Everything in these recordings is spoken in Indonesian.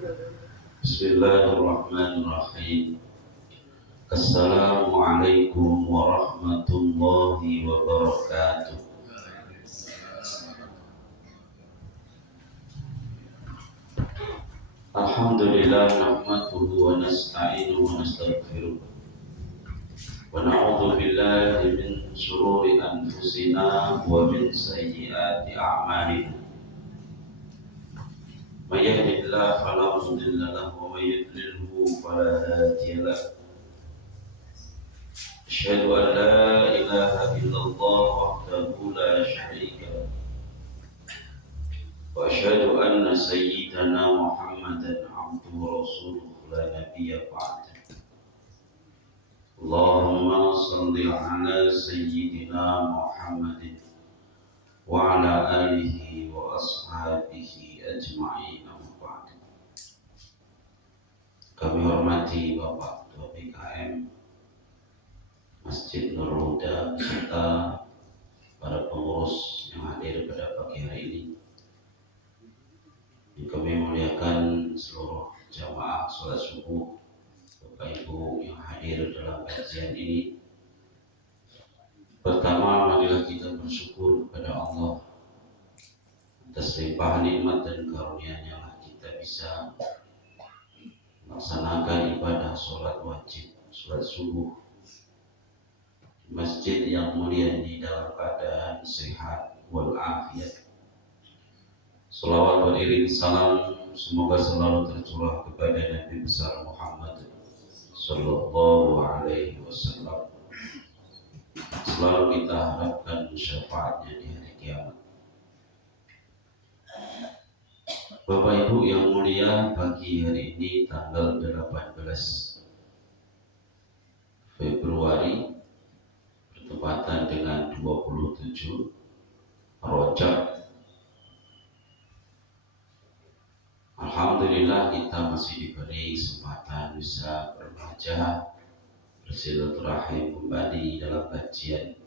Bismillahirrahmanirrahim. Assalamualaikum warahmatullahi wabarakatuh. Alhamdulillah nahmaduhu wa nasta'inuhu wa nastaghfiruh. Wa na'udzu billahi min shururi anfusina wa min sayyiati a'malina. May yahdihillahu fala mudilla lahu wa may yudlilhu fala hadiya lahu. Asyhadu an la ilaha illallah wahdahu la syarika lahu. Wa asyhadu anna sayyidana Muhammadan abduhu wa rasuluhu la nabiyya ba'dahu. Allahumma salli ala sayyidina Muhammadin wa ala alihi wa ashabihi ajma'in. Kami hormati Bapak Ketua PKM Masjid Nurul Huda serta para pengurus yang hadir pada pagi hari ini. Yang kami muliakan seluruh jamaah sholat subuh, Bapak Ibu yang hadir dalam kajian ini. Pertama, marilah kita bersyukur kepada Allah atas limpahan nikmat dan karunia-Nya lah kita bisa melaksanakan ibadah sholat wajib, sholat subuh di masjid yang mulia ini dalam keadaan sehat walafiat. Salawat beriring salam semoga selalu tercurah kepada Nabi besar Muhammad sallallahu alaihi wasallam. Selalu kita harapkan syafaatnya di hari kiamat. Bapak Ibu yang mulia, pagi hari ini tanggal 18 Februari bertepatan dengan 27 Rajab. Alhamdulillah kita masih diberi kesempatan bisa berbaca, bersilaturahim kembali dalam kajian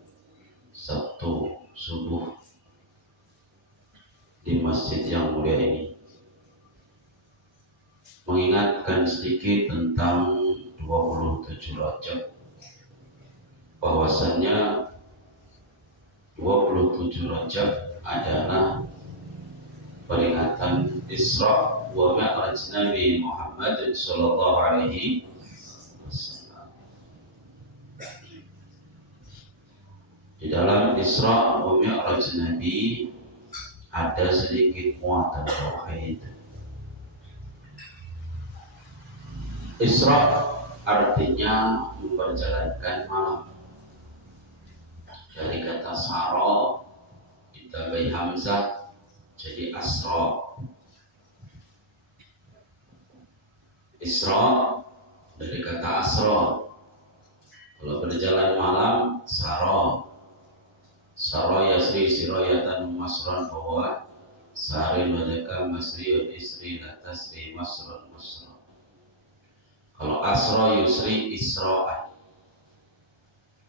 Sabtu subuh di masjid yang mulia ini. Mengingatkan sedikit tentang 27 Rajab, bahwasannya 27 Rajab adalah peringatan Isra wa Mi'raj Nabi Muhammad sallallahu alaihi wasallam. Di dalam Isra wa Mi'raj Nabi ada sedikit muatan tauhid. Isra artinya memperjalankan malam. Dari kata saro ditambahi hamzah jadi asra. Isra dari kata asra. Kalau berjalan malam saro. Saro yasri siroyatan masran bahwa sari madaka masri wa isri latasri masran masran. Kalau asra yusri isra'an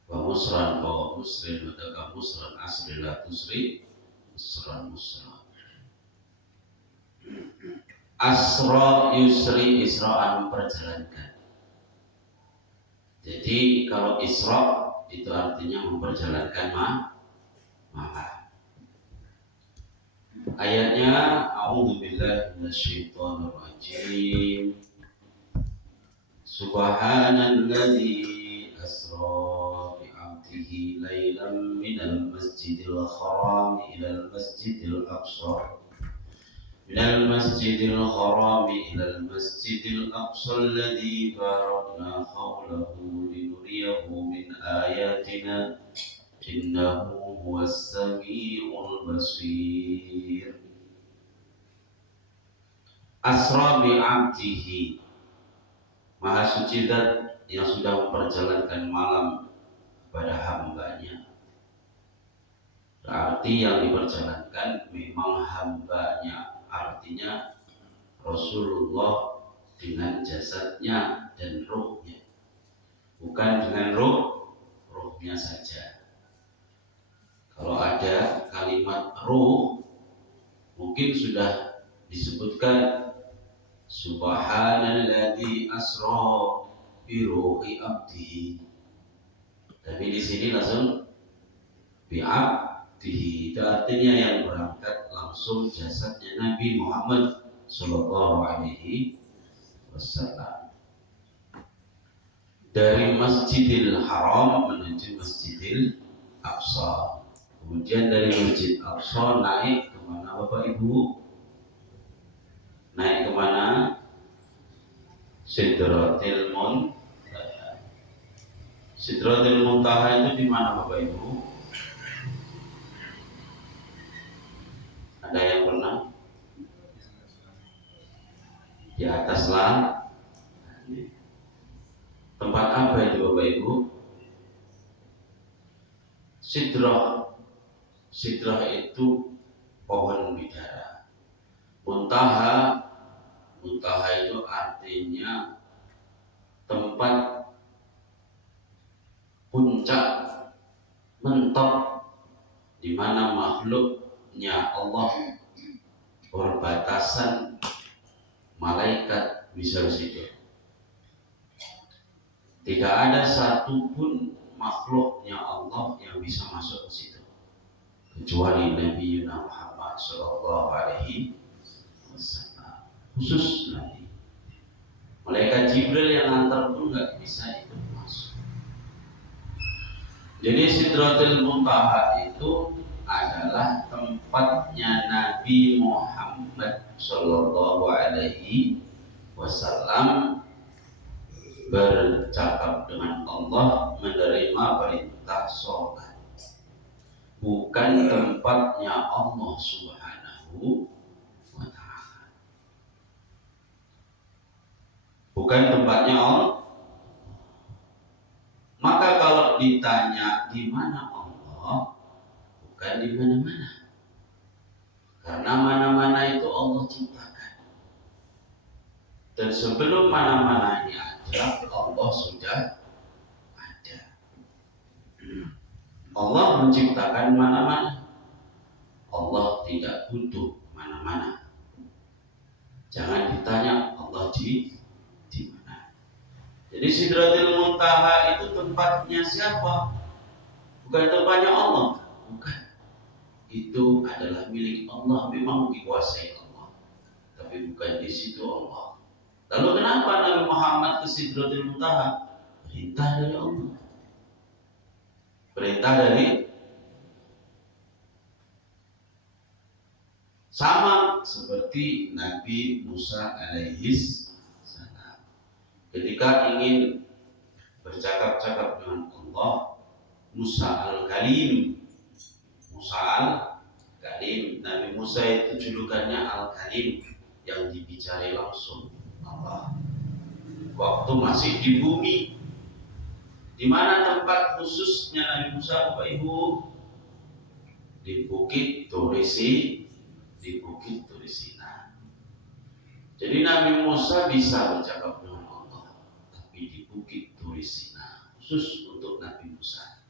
wa musran bahwa musrin madaka musran asri latusri musran musran. Asra yusri isra'an memperjalankan. Jadi kalau isra itu artinya memperjalankan malam. Ayatnya a'udzubillahi minasyaitonir rajim. Subhanalladzi asra bi'abdihi lailan minal masjidil haram ilal masjidil aqsa. Minal masjidil haram ilal masjidil aqsa alladzi barakna hawlahu linuriyahu min ayatina innahu huwas samiul basir. Asra bi'abdihi, Maha suci zat yang sudah memperjalankan malam kepada hambanya. Berarti yang diperjalankan memang hambanya, artinya Rasulullah dengan jasadnya dan ruhnya, bukan dengan ruhnya saja. Kalau ada kalimat ruh, mungkin sudah disebutkan Subhanalladzi asra bi ruhi abdihi. Tapi di sini langsung bi abdihi. Itu artinya yang berangkat langsung jasadnya Nabi Muhammad sallallahu alaihi wasallam dari Masjidil Haram menuju Masjidil Aqsa. Kemudian dari Masjid Aqsa naik kemana Bapak Ibu? Naik kemana? Sidratil Muntaha. Sidratil Muntaha itu di mana Bapak Ibu? Ada yang pernah? Di atas langit. Tempat apa itu Bapak Ibu? Sidrah. Sidrah itu pohon bidara. Muntaha. Muntaha itu artinya tempat puncak mentok di mana makhluknya Allah berbatasan malaikat bisa situ. Tidak ada satupun makhluknya Allah yang bisa masuk ke situ kecuali Nabi Muhammad sallallahu alaihi wasallam. Khusus Nabi. Malaikat Jibril yang antar pun nggak bisa ikut masuk. Jadi Sidratul Muntaha itu adalah tempatnya Nabi Muhammad sallallahu alaihi wasallam bercakap dengan Allah, menerima perintah sholat. Bukan tempatnya Allah Subhanahu wa ta'ala. Bukan tempatnya Allah. Maka kalau ditanya di mana Allah, bukan di mana-mana. Karena mana-mana itu Allah ciptakan. Dan sebelum mana-mana ini ada, Allah sudah ada. Allah menciptakan mana-mana. Allah tidak butuh mana-mana. Jangan ditanya Allah di mana. Jadi Sidratul Muntaha itu tempatnya siapa? Bukan tempatnya Allah. Bukan. Itu adalah milik Allah, memang dikuasai Allah. Tapi bukan di situ Allah. Lalu kenapa Nabi Muhammad ke Sidratul Muntaha? Perintah dari Allah. Perintah dari sama seperti Nabi Musa alaihi salam. Ketika ingin bercakap-cakap dengan Allah, Musa al-Kalim. Musa al-Kalim. Nabi Musa itu julukannya al-Kalim, yang dibicarai langsung Allah. Waktu masih di bumi. Di mana tempat khususnya Nabi Musa, Bapak Ibu? Di Bukit Turisina. Jadi Nabi Musa bisa bercakap dengan Allah, tapi di Bukit Turisina, khusus untuk Nabi Musa.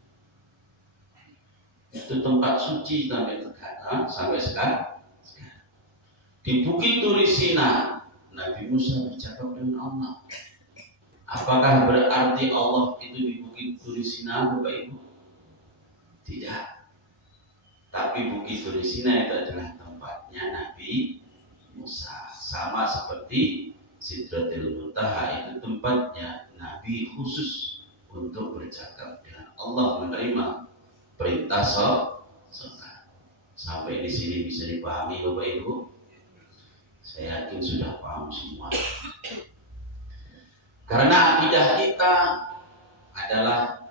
Itu tempat suci sampai sekarang. Di Bukit Turisina, Nabi Musa bercakap dengan Allah. Apakah berarti Allah itu di Bukit Turisina, Bapak Ibu? Tidak. Tapi Bukit Turisina itu adalah tempatnya Nabi Musa. Sama seperti Sidratul Muntaha itu tempatnya Nabi khusus untuk bercakap dengan Allah, menerima perintah sholat. Sampai di sini bisa dipahami Bapak Ibu? Saya yakin sudah paham semua. Karena akidah kita adalah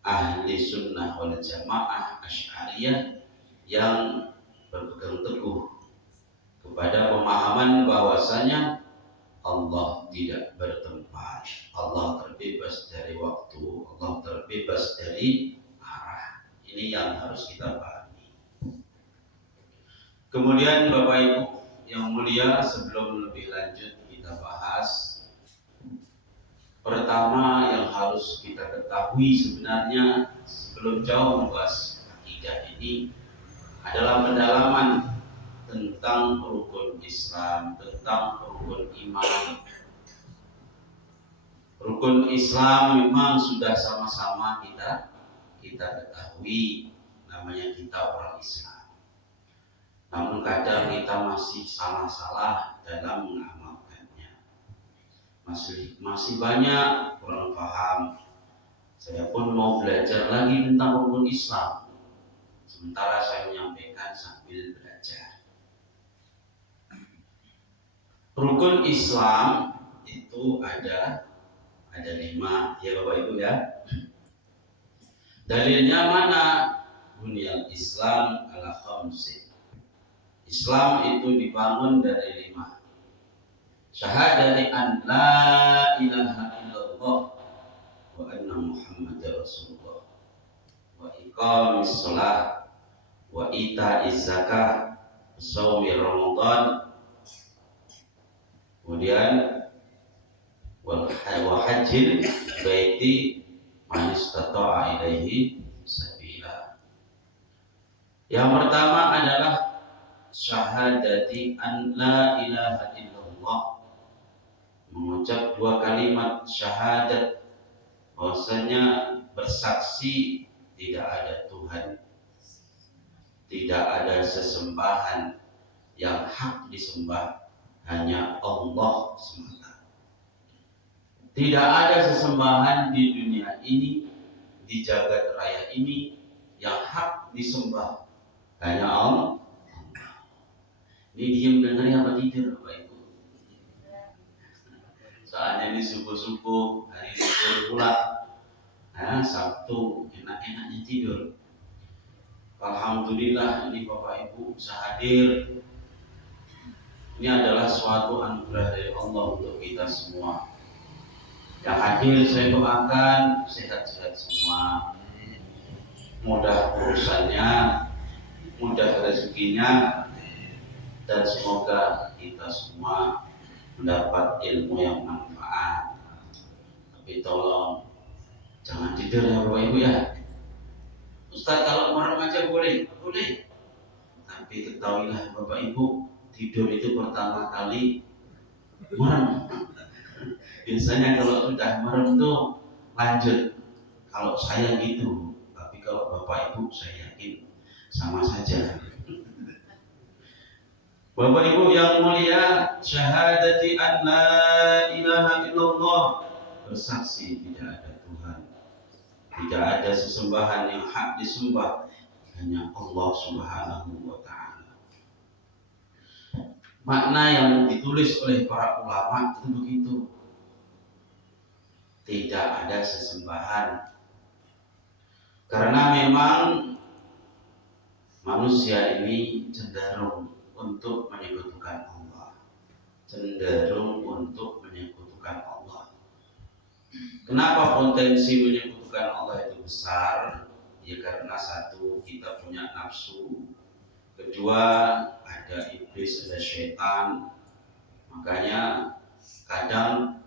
ahli sunnah wal jamaah asy'ariyah yang berpegang teguh kepada pemahaman bahwasanya Allah tidak bertempat, Allah terbebas dari waktu, Allah terbebas dari arah. Ini yang harus kita pahami. Kemudian Bapak Ibu yang mulia, sebelum lebih lanjut kita bahas, pertama yang harus kita ketahui sebenarnya sebelum jauh membahas akidah ini adalah pendalaman tentang rukun Islam, tentang rukun iman. Rukun Islam memang sudah sama-sama kita ketahui, namanya kita orang Islam. Namun kadang kita masih salah-salah dalam mengamalkannya. Masih banyak kurang paham. Saya pun mau belajar lagi tentang rukun Islam. Sementara saya menyampaikan sambil belajar. Rukun Islam itu ada 5, ya Bapak Ibu ya. Dalilnya mana? Bunyal Islam ala khamsin. Islam itu dibangun dari 5. Syahadati an la ilaha illallah wa anna Muhammadar Rasulullah, wa iqamis shalah, wa ita'iz zakah, shaumi Ramadan, kemudian wa hajjil baiti man istata'a ilaihi sabila. Yang pertama adalah syahadati an la ilaha illallah, mengucap 2 kalimat syahadat bahwasanya bersaksi tidak ada Tuhan, tidak ada sesembahan yang hak disembah, hanya Allah semata. Tidak ada sesembahan di dunia ini, di jagat raya ini yang hak disembah, hanya Allah. Ini diam dengar apa tidur Bapak Ibu? Soalnya ini subuh-subuh, hari libur pula. Nah, Sabtu enak-enaknya tidur. Alhamdulillah ini Bapak Ibu bisa hadir. Ini adalah suatu anugerah dari Allah untuk kita semua. Yang hadir saya doakan sehat-sehat semua, mudah urusannya, mudah rezekinya, dan semoga kita semua mendapat ilmu yang manfaat. Tapi tolong jangan tidur ya Bapak Ibu ya. Ustaz kalau merem aja boleh? Boleh. Tapi ketahuilah Bapak Ibu, tidur itu pertama kali merem. Biasanya kalau sudah merem tuh lanjut. Kalau saya gitu, tapi kalau Bapak Ibu saya yakin sama saja. Bapak Ibu yang mulia, syahadati an la ilaha illallah, bersaksi tidak ada Tuhan, tidak ada sesembahan yang hak disembah, hanya Allah Subhanahu wa ta'ala. Makna yang ditulis oleh para ulama itu begitu. Tidak ada sesembahan. Karena memang manusia ini cenderung untuk menyekutukan Allah. Cenderung untuk menyekutukan Allah. Kenapa potensi menyekutukan Allah itu besar? Ya karena satu, kita punya nafsu. Kedua, ada iblis, ada syaitan. Makanya kadang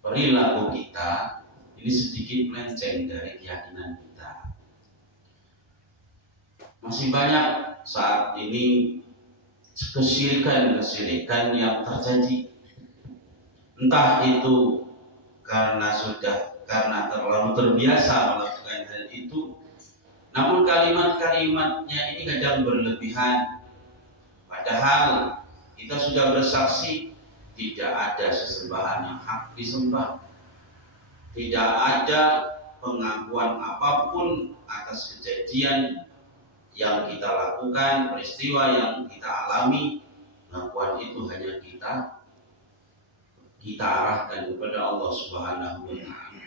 perilaku kita ini sedikit melenceng dari keyakinan kita. Masih banyak saat ini kesyirikan yang terjadi. Entah itu karena terlalu terbiasa melakukan hal itu, namun kalimat-kalimatnya ini kadang berlebihan. Padahal kita sudah bersaksi tidak ada sesembahan yang hak disembah, tidak ada pengakuan apapun atas kejadian yang kita lakukan, peristiwa yang kita alami. Pengakuan itu hanya kita arahkan kepada Allah Subhanahu wa ta'ala.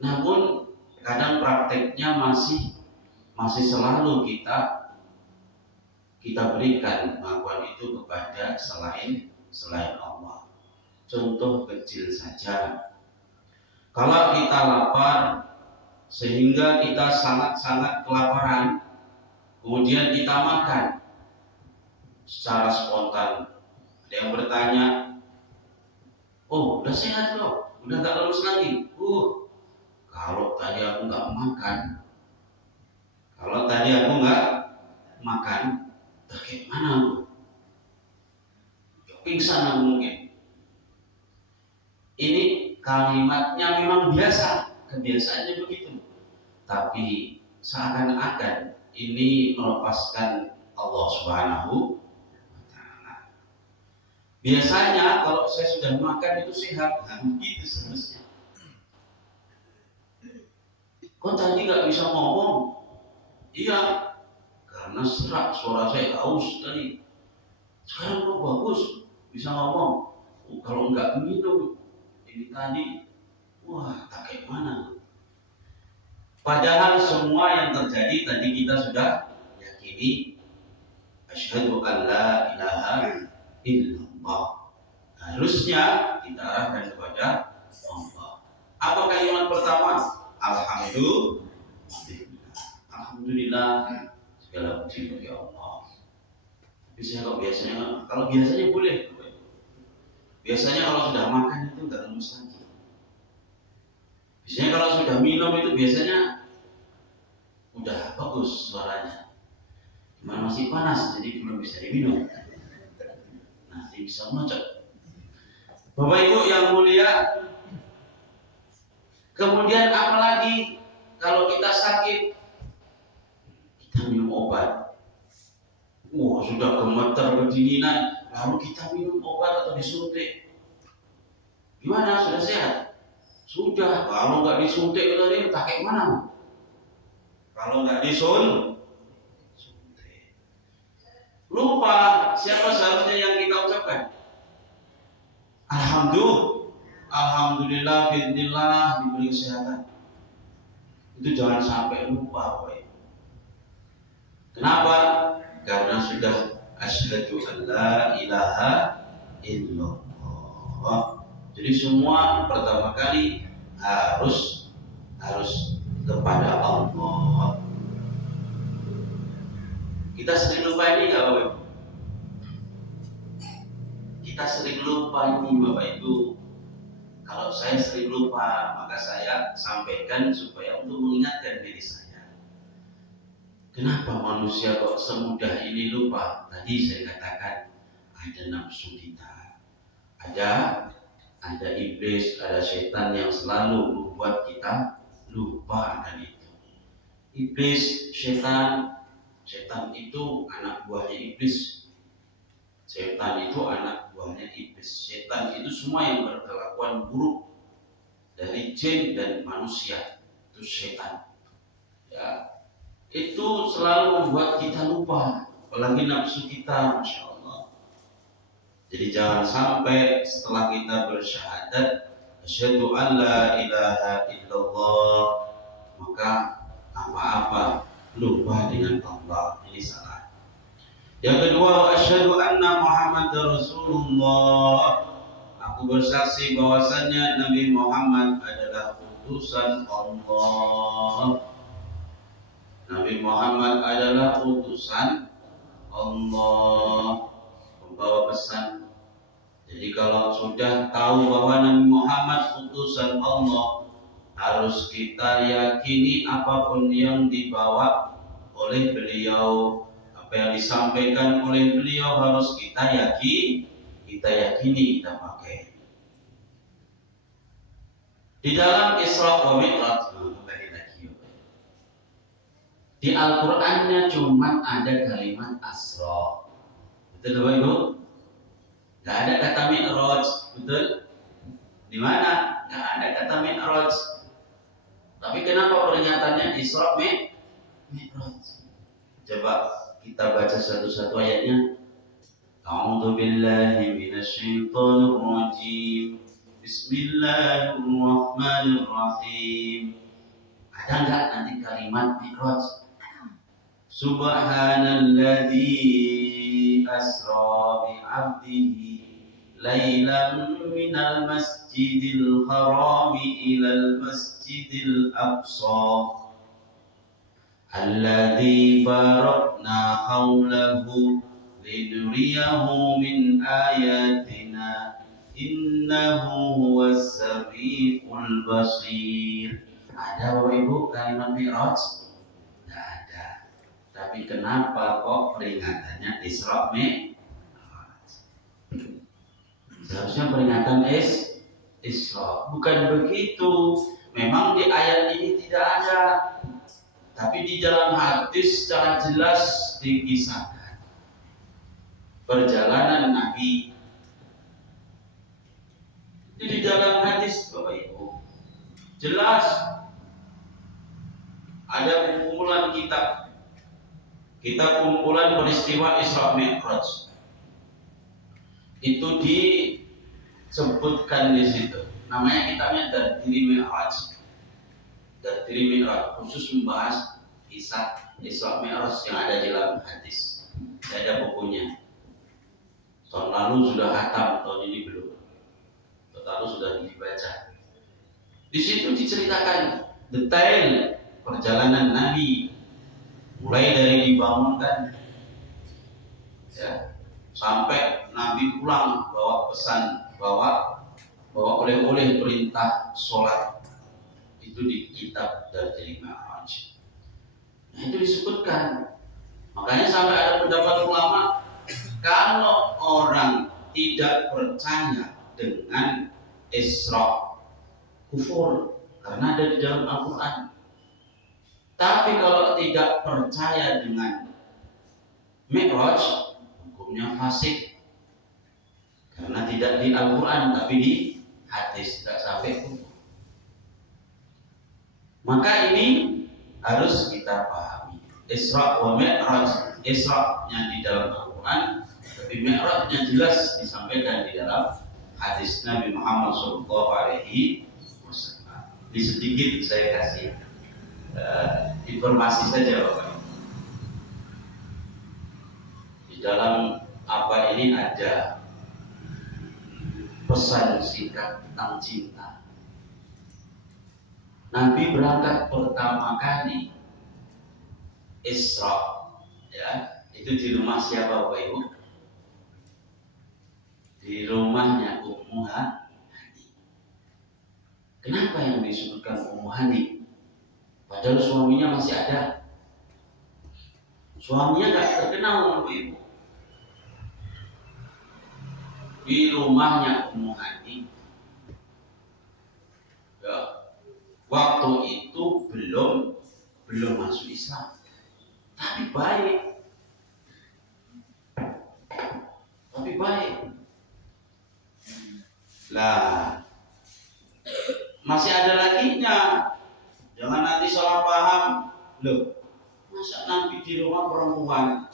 Namun kadang prakteknya masih selalu kita berikan pengakuan itu kepada selain Allah. Contoh kecil saja, kalau kita lapar sehingga kita sangat-sangat kelaparan, kemudian kita makan secara spontan. Ada yang bertanya, oh udah sehat loh, udah gak lulus lagi. Kalau tadi aku nggak makan, Bagaimana lu? Pingsan aku mungkin. Ini kalimatnya memang biasa, kebiasaannya begitu. Tapi seakan-akan ini melepaskan Allah Subhanahu wa Ta'ala. Biasanya kalau saya sudah makan itu sehat, begitu seharusnya. Kok tadi nggak bisa ngomong? Iya, karena serak suara saya haus tadi. Sekarang kok bagus, bisa ngomong. Kalau nggak minum ini tadi, wah tak kayak mana. Padahal semua yang terjadi tadi kita sudah yakini asyhadu an la ilaha illallah. Harusnya kita arahkan kepada Allah. Apa kalimat pertama? Alhamdulillah, segala puji bagi Allah. Kalau biasanya boleh. Biasanya kalau sudah makan itu nggak lemes lagi. Biasanya kalau sudah minum itu biasanya udah bagus suaranya. Cuma masih panas jadi belum bisa diminum. Nanti bisa ngocok. Bapak Ibu yang mulia, kemudian apalagi kalau kita sakit, kita minum obat. Wah, sudah gemeter kedinginan, lalu kita minum obat atau disuntik. Gimana? Sudah sehat? Sudah. Kalau nggak disuntik tadi, tak kayak mana? Kalau nggak disuntik, lupa siapa seharusnya yang kita ucapkan. Alhamdulillah, bismillah diberi kesehatan. Itu jangan sampai lupa, Pak. Kenapa? Karena sudah asyhadu an la ilaha illallah. Jadi semua pertama kali harus kepada Allah. Kita sering lupa ini nggak Bapak Ibu? Kita sering lupa ini Bapak Ibu. Kalau saya sering lupa, maka saya sampaikan supaya untuk mengingatkan diri saya. Kenapa manusia kok semudah ini lupa? Tadi saya katakan ada nafsu kita, ada iblis, ada setan yang selalu membuat kita lupa akan itu. Iblis, setan itu anak buahnya iblis. Setan itu anak buahnya iblis. Setan itu semua yang berkelakuan buruk dari jin dan manusia, itu setan. Ya, itu selalu membuat kita lupa, apalagi nafsu kita, masya Allah. Jadi jangan sampai setelah kita bersyahadat asyhadu an la ilaha illallah, maka apa-apa lupa dengan Allah, ini salah. Yang kedua, asyhadu anna Muhammadar Rasulullah, aku bersaksi bahwasannya Nabi Muhammad adalah utusan Allah. Nabi Muhammad adalah utusan Allah, membawa pesan. Jadi kalau sudah tahu bahwa Nabi Muhammad utusan Allah, harus kita yakini apapun yang dibawa oleh beliau, apa yang disampaikan oleh beliau harus kita yakini, kita pakai. Di dalam Isra wa Mi'raj, di Al-Qur'annya cuma ada kalimat Asra. Betul Bapak Ibu? Gak ada kata Mi'raj, betul? Di mana? Gak ada kata Mi'raj. Tapi kenapa pernyataannya Isra Mi'raj? Coba kita baca satu-satu ayatnya. A'udzu billahi minasyaitonir rajim. Bismillahirrahmanirrahim. Ada enggak nanti kalimat Mi'raj? Subhanalladzi asra bi'abdihi lailan minal masjidil harami ilal masjidil aqsa alladzi barakna hawlahu linuriyahu min ayatina innahu huwas samiul basir. Ada Bapak Ibu kalimat Mi'raj? Tapi kenapa kok peringatannya Isra Mi'raj? Seharusnya peringatan Isra. Bukan begitu. Memang di ayat ini tidak ada. Tapi di dalam hadis secara jelas dikisahkan perjalanan Nabi. Di dalam hadis Bapak Ibu jelas ada kumpulan kitab kumpulan peristiwa Isra Mi'raj. Itu disebutkan di situ. Namanya kitabnya Tadbiri Mi'raj. Tadbiri Mi'raj khusus membahas kisah Isra Mi'raj yang ada di dalam hadis. Ada bukunya. Tahun lalu sudah hatam, tahun ini belum. Tahun lalu sudah dibaca. Di situ diceritakan detail perjalanan Nabi, mulai dari dibangunkan, ya, sampai Nabi pulang bawa pesan, bawa oleh-oleh perintah sholat. Itu di kitab Tadbiri Mi'raj. Nah, itu disebutkan. Makanya sampai ada pendapat ulama, kalau orang tidak percaya dengan Isra, kufur, karena ada di dalam Al-Quran. Tapi kalau tidak percaya dengan Mi'raj, hukumnya fasik, karena tidak di Al-Quran tapi di hadis, tidak sampai kufur. Maka ini harus kita pahami. Isra wa Mi'raj, Isra-nya di dalam Al-Quran, tapi Mi'raj-nya jelas disampaikan di dalam hadis Nabi Muhammad SAW. Ini sedikit saya kasih informasi saja Bapak. Di dalam apa ini ada pesan singkat tentang cinta. Nabi berangkat pertama kali Isra, ya, itu di rumah siapa Bapak Ibu? Di rumahnya Ummu Hani. Kenapa yang disebutkan Ummu Hani? Padahal suaminya masih ada. Suaminya nggak terkenal Bapak Ibu. Di rumahnya Ummu Hani, ya, waktu itu belum masuk Islam, tapi baik. Lah, masih ada laginya. Jangan nanti salah paham. Loh, masa Nabi di rumah perempuan?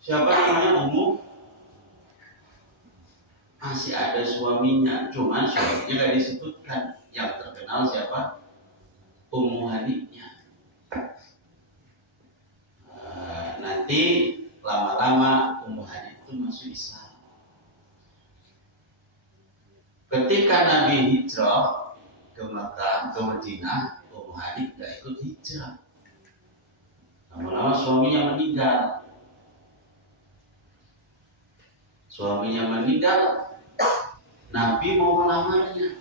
Siapa namanya Ummu? Masih ada suaminya, cuman suaminya nggak disebutkan. Yang terkenal siapa? Ummu Hani-nya. Nanti lama-lama Ummu Hani itu masuk Islam. Ketika Nabi hijrah ke Makkah, ke Madinah, Ummu Hani nggak ikut hijrah. Lama-lama suaminya meninggal. Nabi mau melamarnya.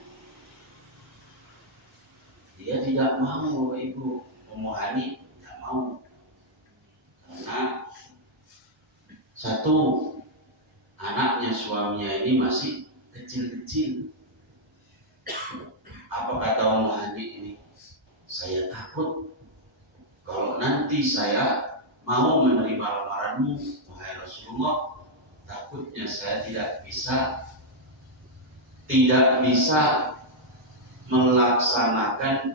Dia tidak mau Bapak Ibu. Ummu Hani tidak mau. Karena satu, anaknya suaminya ini masih kecil-kecil. Apa kata Ummu Hani ini? Saya takut kalau nanti saya mau menerima lamaranmu, wahai Rasulullah, takutnya saya tidak bisa melaksanakan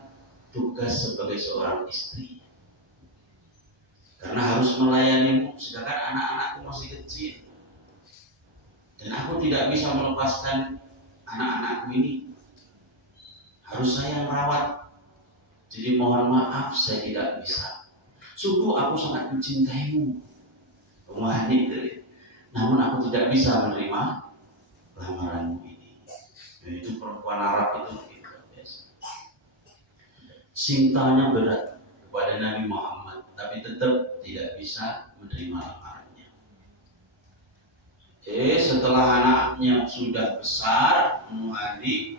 tugas sebagai seorang istri, karena harus melayanimu, sedangkan anak-anakku masih kecil, dan aku tidak bisa melepaskan anak-anakku ini, harus saya merawat. Jadi mohon maaf saya tidak bisa. Sungguh aku sangat mencintaimu, Ummu Hani, namun aku tidak bisa menerima lamaranmu ini. Dan itu perempuan Arab itu biasa. Cintanya berat kepada Nabi Muhammad, tapi tetap tidak bisa menerima lamarannya. Setelah anaknya sudah besar, Ummu Hani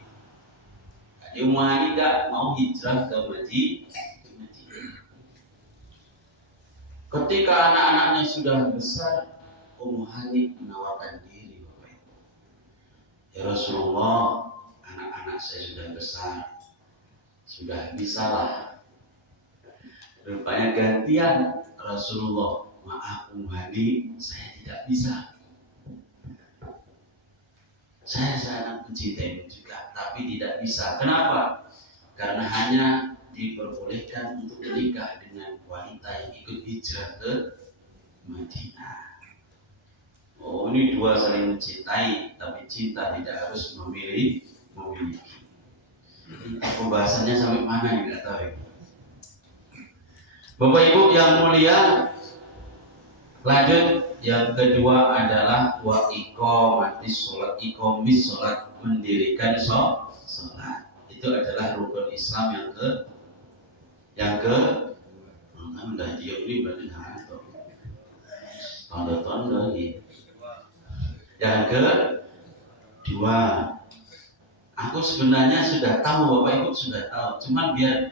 tidak mau hijrah ke Madinah. Ketika anak-anaknya sudah besar, Ummu Hani menawarkan diri, Bapak Ibu. Ya Rasulullah, anak-anak saya sudah besar, sudah bisalah. Rupanya gantian Rasulullah, maaf Ummu Hani, saya tidak bisa. Saya sangat mencintaimu juga, tapi tidak bisa. Kenapa? Karena hanya diperbolehkan untuk menikah dengan wanita yang ikut hijrah ke Madinah. Oh, ini dua saling mencintai, tapi cinta tidak harus memiliki. Pembahasannya sampai mana ini nggak tahu ya. Bapak Ibu yang mulia, lanjut yang kedua adalah wa iqomis sholat, mendirikan sholat. Itu adalah rukun Islam yang ke udah diam ini berarti ngantuk. Tanda-tanda gitu. Yang kedua, aku sebenarnya sudah tahu, Bapak Ibu sudah tahu, cuman biar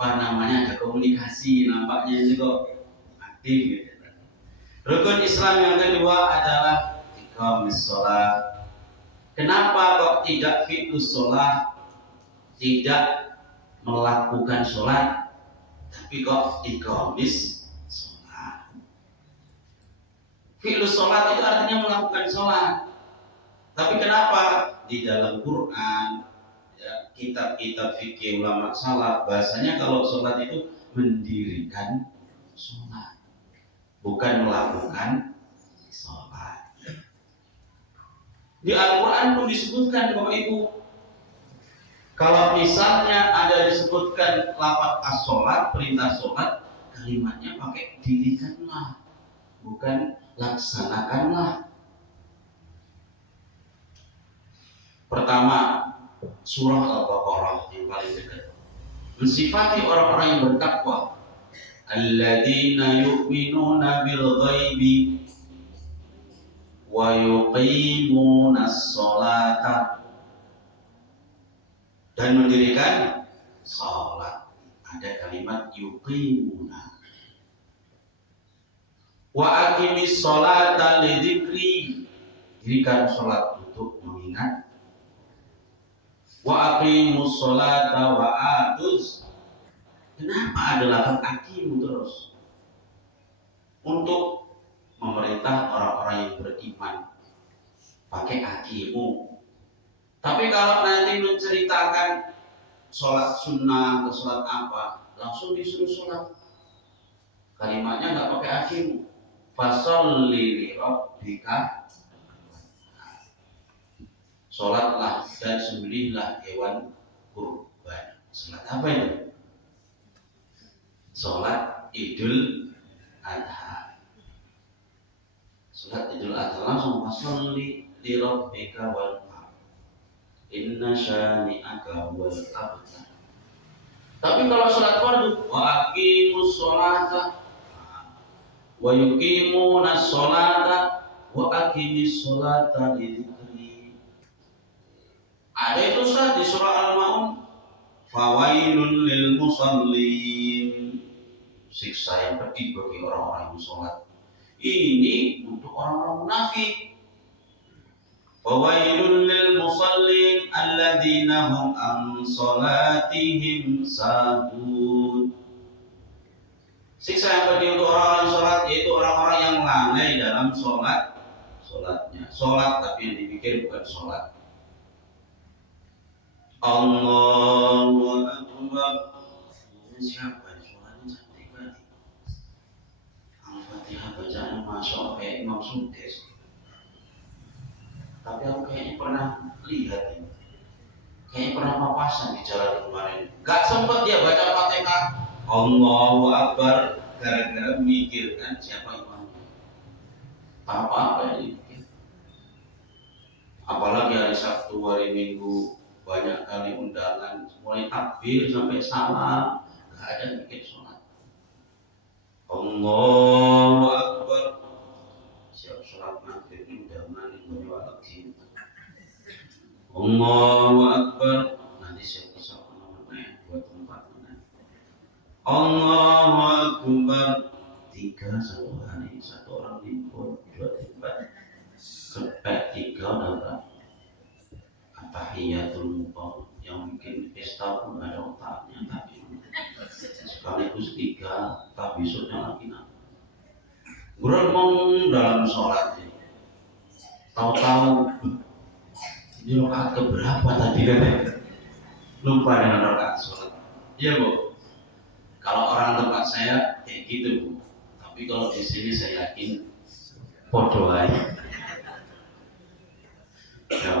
ada komunikasi, nampaknya ini kok aktif gitu. Rukun Islam yang kedua adalah iqamis sholat. Kenapa kok tidak fi'lus sholat, tidak melakukan sholat, tapi kok iqamis sholat? Fi'lus sholat itu artinya melakukan sholat. Tapi kenapa di dalam Quran, ya, kitab-kitab fikih ulama salaf, bahasanya kalau sholat itu mendirikan sholat, bukan melakukan sholat. Di Al-Quran pun disebutkan, Bapak Ibu, kalau misalnya ada disebutkan lafaz as-sholat, perintah sholat, kalimatnya pakai dirikanlah, bukan laksanakanlah. Pertama, surah Al-Baqarah yang paling dekat, mensifati orang-orang yang bertakwa, alladzina yu'minuna bil ghaibi wa yuqimunas sholata, dan mendirikan sholat. Ada kalimat yuqimuna. Wa aqimis sholata lidzikri, dirikan sholat untuk mengingat. Wa aqimus sholata wa atuz. Kenapa ada lafaz aqimu terus? Untuk memerintah orang-orang yang beriman pakai aqimu. Tapi kalau nanti menceritakan sholat sunnah atau sholat apa, langsung disuruh sholat. Kalimatnya nggak pakai aqimu. Fasholli li rabbika, sholatlah dan sembelihlah hewan kurban. Sholat apa itu? Sholat Idul Adha. Sholat Idul Adha langsung fasholli li rabbika wanhar, inna syani'aka huwal abtar. Tapi kalau sholat fardu, wa aqimus sholata wa yuqimunas sholata wa aqimis sholata lidzikri. Ada itu Ustaz di surah Al-Maun, fawailun lil musallin, siksa yang pedih bagi orang-orang yang sholat. Ini untuk orang-orang munafik. Fawailun lil musallin alladzina hum an sholatihim sahun. Siksa yang pedih untuk orang-orang sholat, yaitu orang-orang yang lalai dalam sholatnya. Sholat tapi yang dipikir bukan sholat. Allahu Akbar. Siapa yang sholatnya cantik banget? Al-Fatihah bacaan Masya Allah kayak Imam Suddes. Tapi aku kayaknya pernah lihat ini. Kayaknya pernah papasan di jalan kemarin. Gak sempat dia baca Fatihah Allahu Akbar, gara-gara mikir kan siapa imamnya. Apa-apa ini. Apalagi hari Sabtu, hari Minggu, banyak kali undangan, mulai takbir sampai salam, gak ada mikir sholat. Allahu Akbar, siap sholat maghrib undangan yang banyak cinta. Allahu Akbar, nanti siap bisa mana buat tempat mana. Allahu Akbar, tiga satu hari, satu orang libur, 2, 3, sampai 3 udah tahiyatul mubarak yang bikin pesta pun ada otaknya tapi sekaligus 3 tak besoknya lagi ngomong dalam sholat ini tahu-tahu ini rakaat keberapa tadi kan lupa dengan rakaat sholat. Iya Bu, kalau orang tempat saya kayak gitu Bu, tapi kalau di sini saya yakin podo aja. Ya,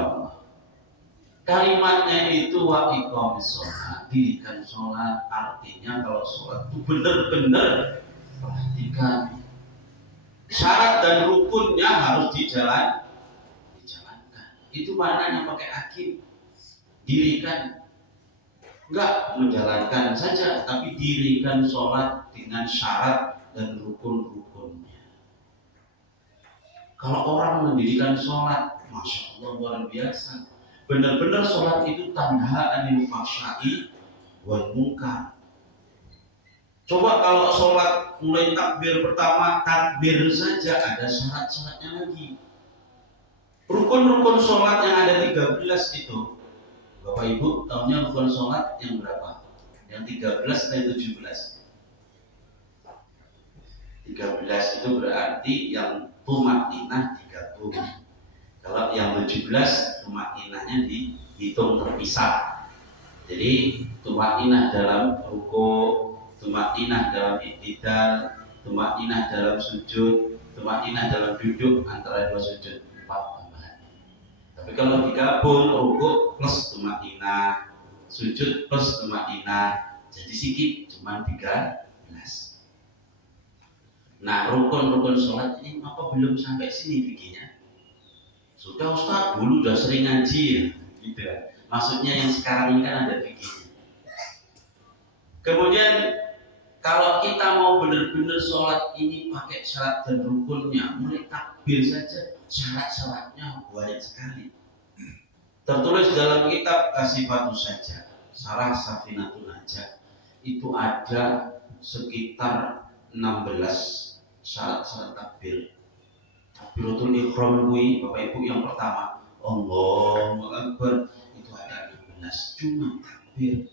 kalimatnya itu wa iqamis sholat, dirikan sholat, artinya kalau sholat itu benar-benar perhatikan syarat dan rukunnya harus dijalankan. Itu maknanya pakai akid, dirikan, enggak menjalankan saja, tapi dirikan sholat dengan syarat dan rukun-rukunnya. Kalau orang mendirikan sholat, masya Allah luar biasa. Benar-benar sholat itu tanda anil fahsya'i wal munkar. Coba kalau sholat mulai takbir pertama, takbir saja ada syarat-syaratnya lagi. Rukun-rukun sholat yang ada 13 itu, Bapak Ibu tahunya rukun sholat yang berapa? Yang 13 atau 17? 13 itu berarti yang tumakninah digabung. Kalau yang 17 tumakninahnya dihitung terpisah. Jadi tumakninah dalam ruku, tumakninah dalam i'tidal, tumakninah dalam sujud, tumakninah dalam duduk antara 2 sujud, 4 tambahan. Tapi kalau digabung ruku plus tumakninah, sujud plus tumakninah, jadi sedikit cuma 13. Nah, rukun-rukun sholat ini apa belum sampai sini bikinnya? Sudah Ustaz, dulu udah sering ngaji ya, gitu ya. Maksudnya yang sekarang ini kan ada bikinnya. Kemudian kalau kita mau benar-benar sholat ini pakai syarat dan rukunnya, mulai takbir saja syarat-syaratnya banyak sekali. Tertulis dalam kitab Kasifatus Saja, Syarah Safinatul Najah, itu ada sekitar 16 syarat-syarat takbir. Takbiratul ihram kuwi Bapak Ibu yang pertama, Allahu Akbar, itu ada 16 cuma takbir.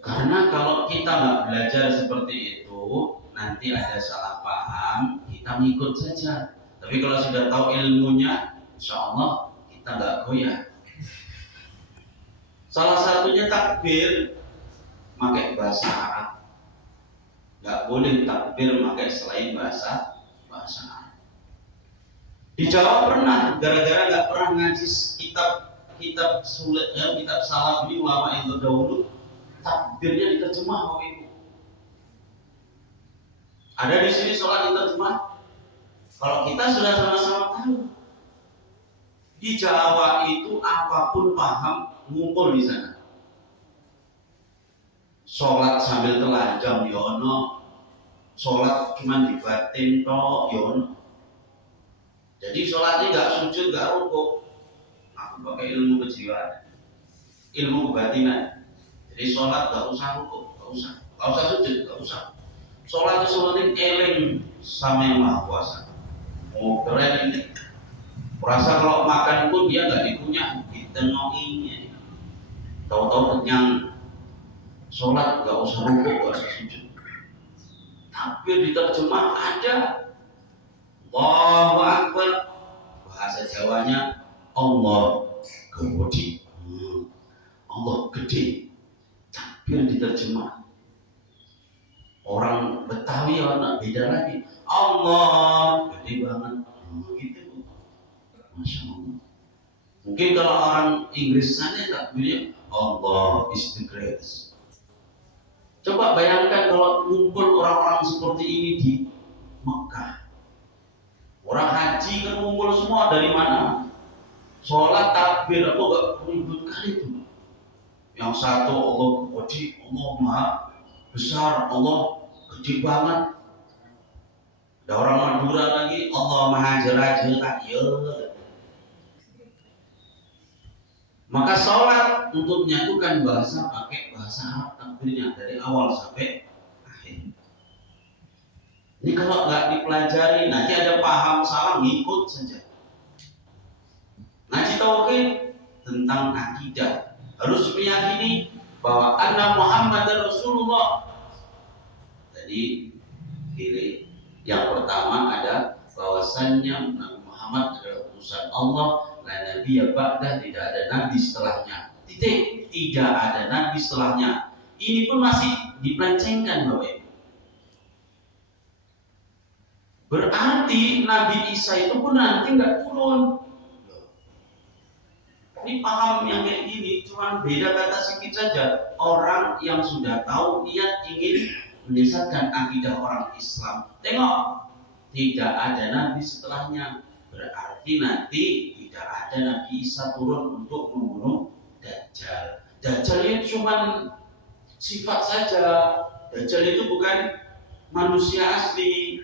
Karena kalau kita nggak belajar seperti itu, nanti ada salah paham, kita ngikut saja. Tapi kalau sudah tahu ilmunya, insya Allah kita nggak goyah. Salah satunya takbir pakai bahasa Arab. Nggak boleh takbir pakai selain bahasa Arab. Di Jawa pernah, gara-gara nggak pernah ngaji kitab sulit ya, kitab salaf ini ulama yang terdahulu, takbirnya diterjemah Bapak Ibu. Ada di sini sholat diterjemah. Kalau kita sudah sama-sama tahu, di Jawa itu apapun paham ngumpul di sana. Sholat sambil telanjang yono, sholat cuma di batin toh yono. Jadi sholatnya nggak sujud, nggak rukuk. Aku pakai ilmu kejiwaan, ilmu kebatinan. Jadi sholat nggak usah rukuk, nggak usah sujud, nggak usah. Sholat itu seperti eling sama yang maha kuasa. Oh keren ini. Merasa kalau makan pun dia nggak dikunyah, ditengokinya. Tahu-tahu kenyang. Sholat nggak usah rukuk, nggak usah sujud. Takbir diterjemah ada. Allahu Akbar, bahasa Jawanya Allah gede. Allah gede. Takbir diterjemah. Orang Betawi orang beda lagi. Allah gede banget. Gitu. Masya Allah. Mungkin kalau orang Inggris sana takbirnya Allah is the greatest. Coba bayangkan kalau ngumpul orang-orang seperti ini di Mekah. Orang haji kan ngumpul semua dari mana? Sholat takbir apa enggak ribut kali itu. Yang satu Allah gede, Allah maha besar, Allah gede banget. Ada orang Madura lagi, Allah maha jelajah, ya. Maka sholat untuk menyatukan bahasa pakai bahasa Arab takbirnya dari awal sampai akhir. Ini kalau nggak dipelajari, nanti ada paham salah, ngikut saja. Ngaji tauhid tentang akidah, harus meyakini bahwa anna Muhammad Rasulullah. Jadi pilih yang pertama ada bahwasannya Nabi Muhammad adalah utusan Allah, la nabiyya ba'dah, tidak ada nabi setelahnya. Titik, tidak ada nabi setelahnya. Ini pun masih dipelencengkan Bapak Ibu. Berarti Nabi Isa itu pun nanti nggak turun. Ini paham yang kayak gini, cuma beda kata sedikit saja. Orang yang sudah tahu dia ingin menyesatkan akidah orang Islam. Tengok, tidak ada nabi setelahnya. Berarti nanti tidak ada Nabi Isa turun untuk membunuh Dajjal. Dajjal itu cuma sifat saja. Dajjal itu bukan manusia asli.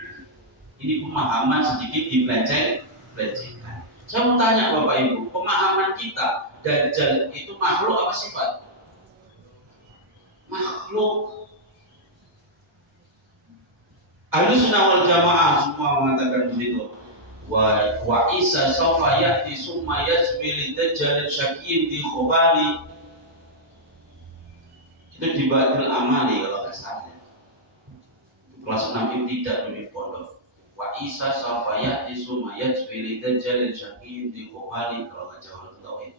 Ini pemahaman sedikit dipelencengkan. Saya mau tanya Bapak Ibu, pemahaman kita Dajjal itu makhluk apa sifat? Makhluk. Ahlussunnah wal Jamaah semua mengatakan begitu. Wa Isa sawfa ya'ti summa yasbil dajjal syaqin di khobali. Itu di Badul Amali kalau nggak salah. Kelas 6 tidak di pondok. Wa Isa sawfa ya'ti summa yasbil dajjal syaqin di khobali, kalau nggak jawab tauhid.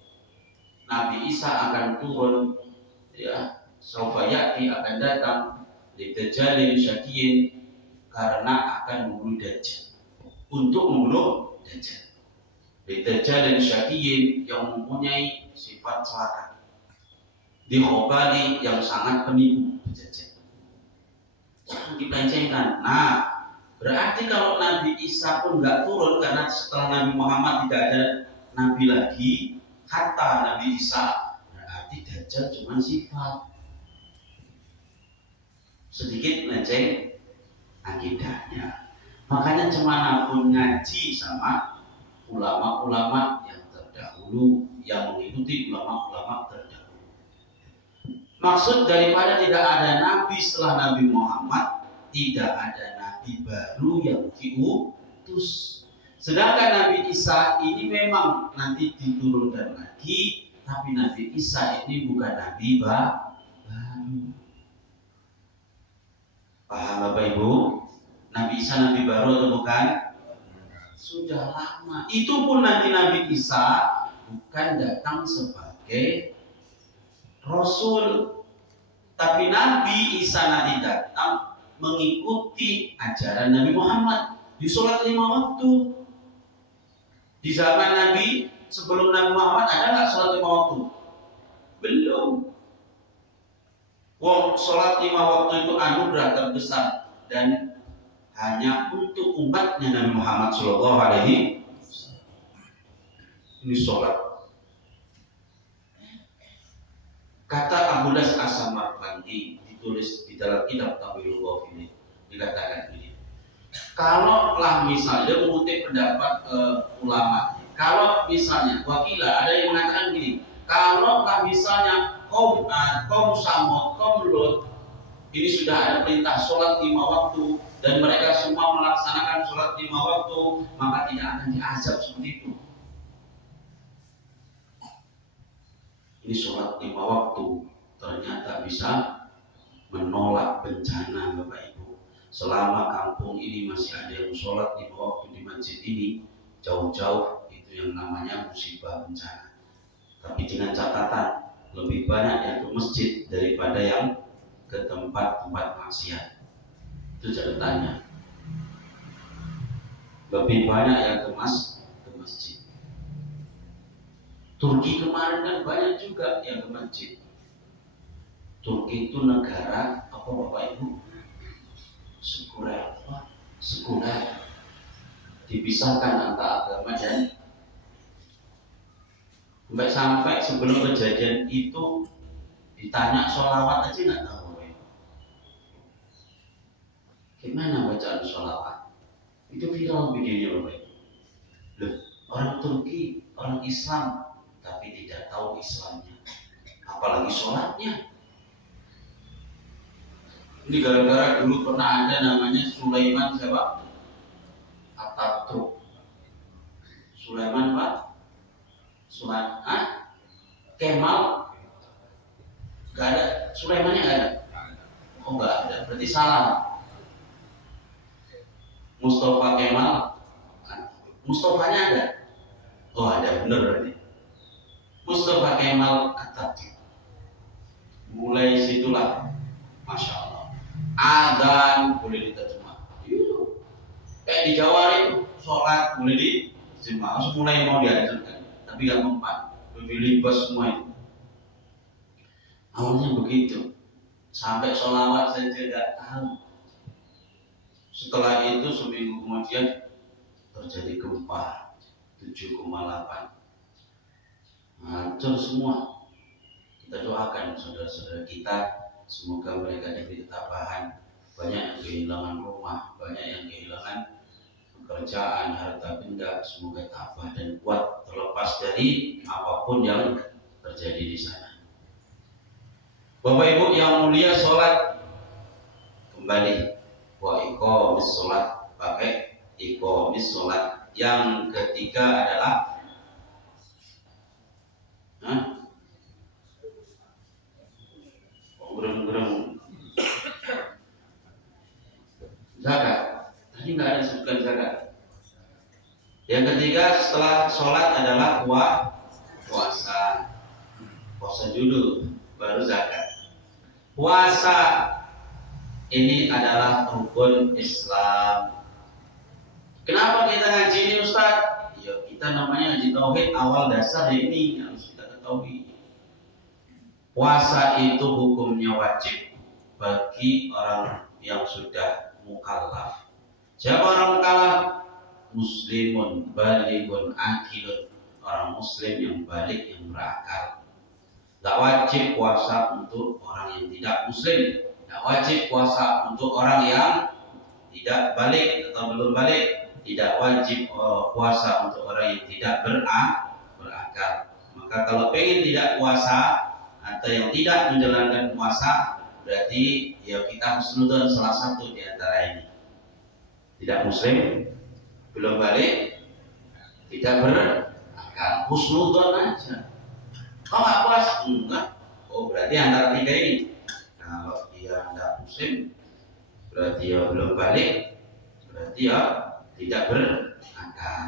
Nabi Isa akan turun, ya, sawfa ya'ti akan datang di dajjal syaqin, karena akan membunuh Dajjal. Untuk membunuh Dajjal. Dajjal dan Syaqiyin yang mempunyai sifat celaka. Di khobali yang sangat penipu Dajjal. Jangan dipelencengkan. Nah, berarti kalau Nabi Isa pun nggak turun karena setelah Nabi Muhammad tidak ada Nabi lagi, kata Nabi Isa, berarti Dajjal cuma sifat. Sedikit melenceng akidahnya. Makanya kemanapun ngaji sama ulama-ulama yang terdahulu, yang mengikuti ulama-ulama terdahulu. Maksud daripada tidak ada nabi setelah Nabi Muhammad, tidak ada nabi baru yang diutus. Sedangkan Nabi Isa ini memang nanti diturunkan lagi, tapi Nabi Isa ini bukan nabi baru. Paham Bapak Ibu? Nabi Isa nabi baru atau bukan? Sudah lama. Itu pun nanti Nabi Isa bukan datang sebagai Rasul, tapi Nabi Isa nanti datang mengikuti ajaran Nabi Muhammad di sholat 5 waktu. Di zaman Nabi, sebelum Nabi Muhammad ada nggak sholat 5 waktu? Belum. Wong sholat 5 waktu itu anugerah terbesar dan hanya untuk umatnya Nabi Muhammad Sallallahu Alaihi Wasallam. Ini sholat. Kata Abu Das As-Samarqandi ditulis di dalam kitab Tawilul Ghafilin, dikatakan begini. Kalaulah misalnya mengutip pendapat ulama, kalau misalnya wakilah ada yang mengatakan begini, kalaulah misalnya kaum Samud, kaum Lut ini sudah ada perintah sholat 5 waktu dan mereka semua melaksanakan sholat 5 waktu, maka tidak akan diazab seperti itu. Ini sholat 5 waktu ternyata bisa menolak bencana Bapak Ibu. Selama kampung ini masih ada yang sholat 5 waktu di masjid ini, jauh-jauh itu yang namanya musibah bencana. Tapi dengan catatan lebih banyak yang ke masjid daripada yang ke tempat-tempat maksiat. Itu catatannya. Lebih banyak yang ke masjid. Turki kemarin kan banyak juga yang ke masjid. Turki itu negara apa Bapak Ibu? Sekuler. Sekuler. Dipisahkan antara agama dan sampai sebelum kejadian itu ditanya sholawat aja nggak tahu. Gimana bacaan sholawat? Itu viral videonya Bapak Ibu. Loh, orang Turki, orang Islam, tapi tidak tahu Islamnya, apalagi sholatnya. Ini gara-gara dulu pernah ada namanya Sulaiman siapa? Ataturk. Sulaiman Pak? Kemal? Gak ada. Sulaimannya gak ada. Oh gak ada. Berarti salah. Mustafa Kemal. Mustafanya ada. Oh ada, bener berarti. Mustafa Kemal Atatürk. Mulai situlah, masya Allah. Adzan boleh diterjemah. Kayak di Jawa itu sholat boleh diterjemah. Langsung mulai mau diajarkan, tapi gak mempan. Lebih libas semua itu. Awalnya begitu. Sampai sholawat saya tidak tahu. Setelah itu seminggu kemudian terjadi gempa 7,8. Hancur semua. Kita doakan saudara-saudara kita, semoga mereka diberi ketabahan. Banyak yang kehilangan rumah, banyak yang kehilangan pekerjaan, harta benda. Semoga tabah dan kuat terlepas dari apapun yang terjadi di sana. Bapak Ibu yang mulia, sholat kembali. Wa iqamis sholat, pakai iqamis sholat. Yang ketiga adalah Gurung-gurung zakat. Tadi nggak ada sebutkan zakat. Yang ketiga setelah sholat adalah puasa. Puasa dulu, baru zakat. Puasa ini adalah rukun Islam. Kenapa kita ngaji ini Ustaz? Ya kita namanya ngaji tauhid, awal dasar ini harus kita ketahui. Puasa itu hukumnya wajib bagi orang yang sudah mukallaf. Siapa orang mukallaf? Muslimun balighun akilun, orang muslim yang balik, yang berakal. Tidak wajib puasa untuk orang yang tidak muslim. Tidak wajib puasa untuk orang yang tidak balik atau belum balik. Tidak wajib puasa untuk orang yang tidak berakal. Maka kalau pengen tidak puasa atau yang tidak menjalankan puasa, berarti ya kita husnudon salah satu di antara ini. Tidak muslim, belum balik, tidak berakal, husnudon aja. Kau nggak puasa? Enggak. Oh berarti antara tiga ini. Kalau dia tidak muslim, berarti ya belum balik, berarti ya tidak berakal.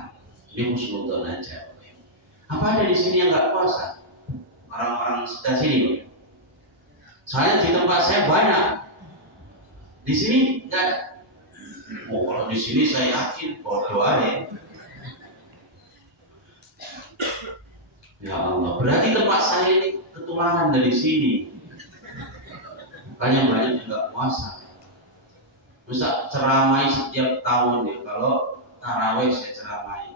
Ini husnudon aja. Apa ada di sini yang nggak puasa? Orang-orang sekitar sini. Soalnya di tempat saya banyak. Di sini enggak ada. Oh, kalau di sini saya yakin bodoh aja. Ya Allah, berarti tempat saya ini ketularan dari sini. Makanya banyak yang enggak puasa. Bisa ceramai setiap tahun ya. Kalau tarawih saya ceramai.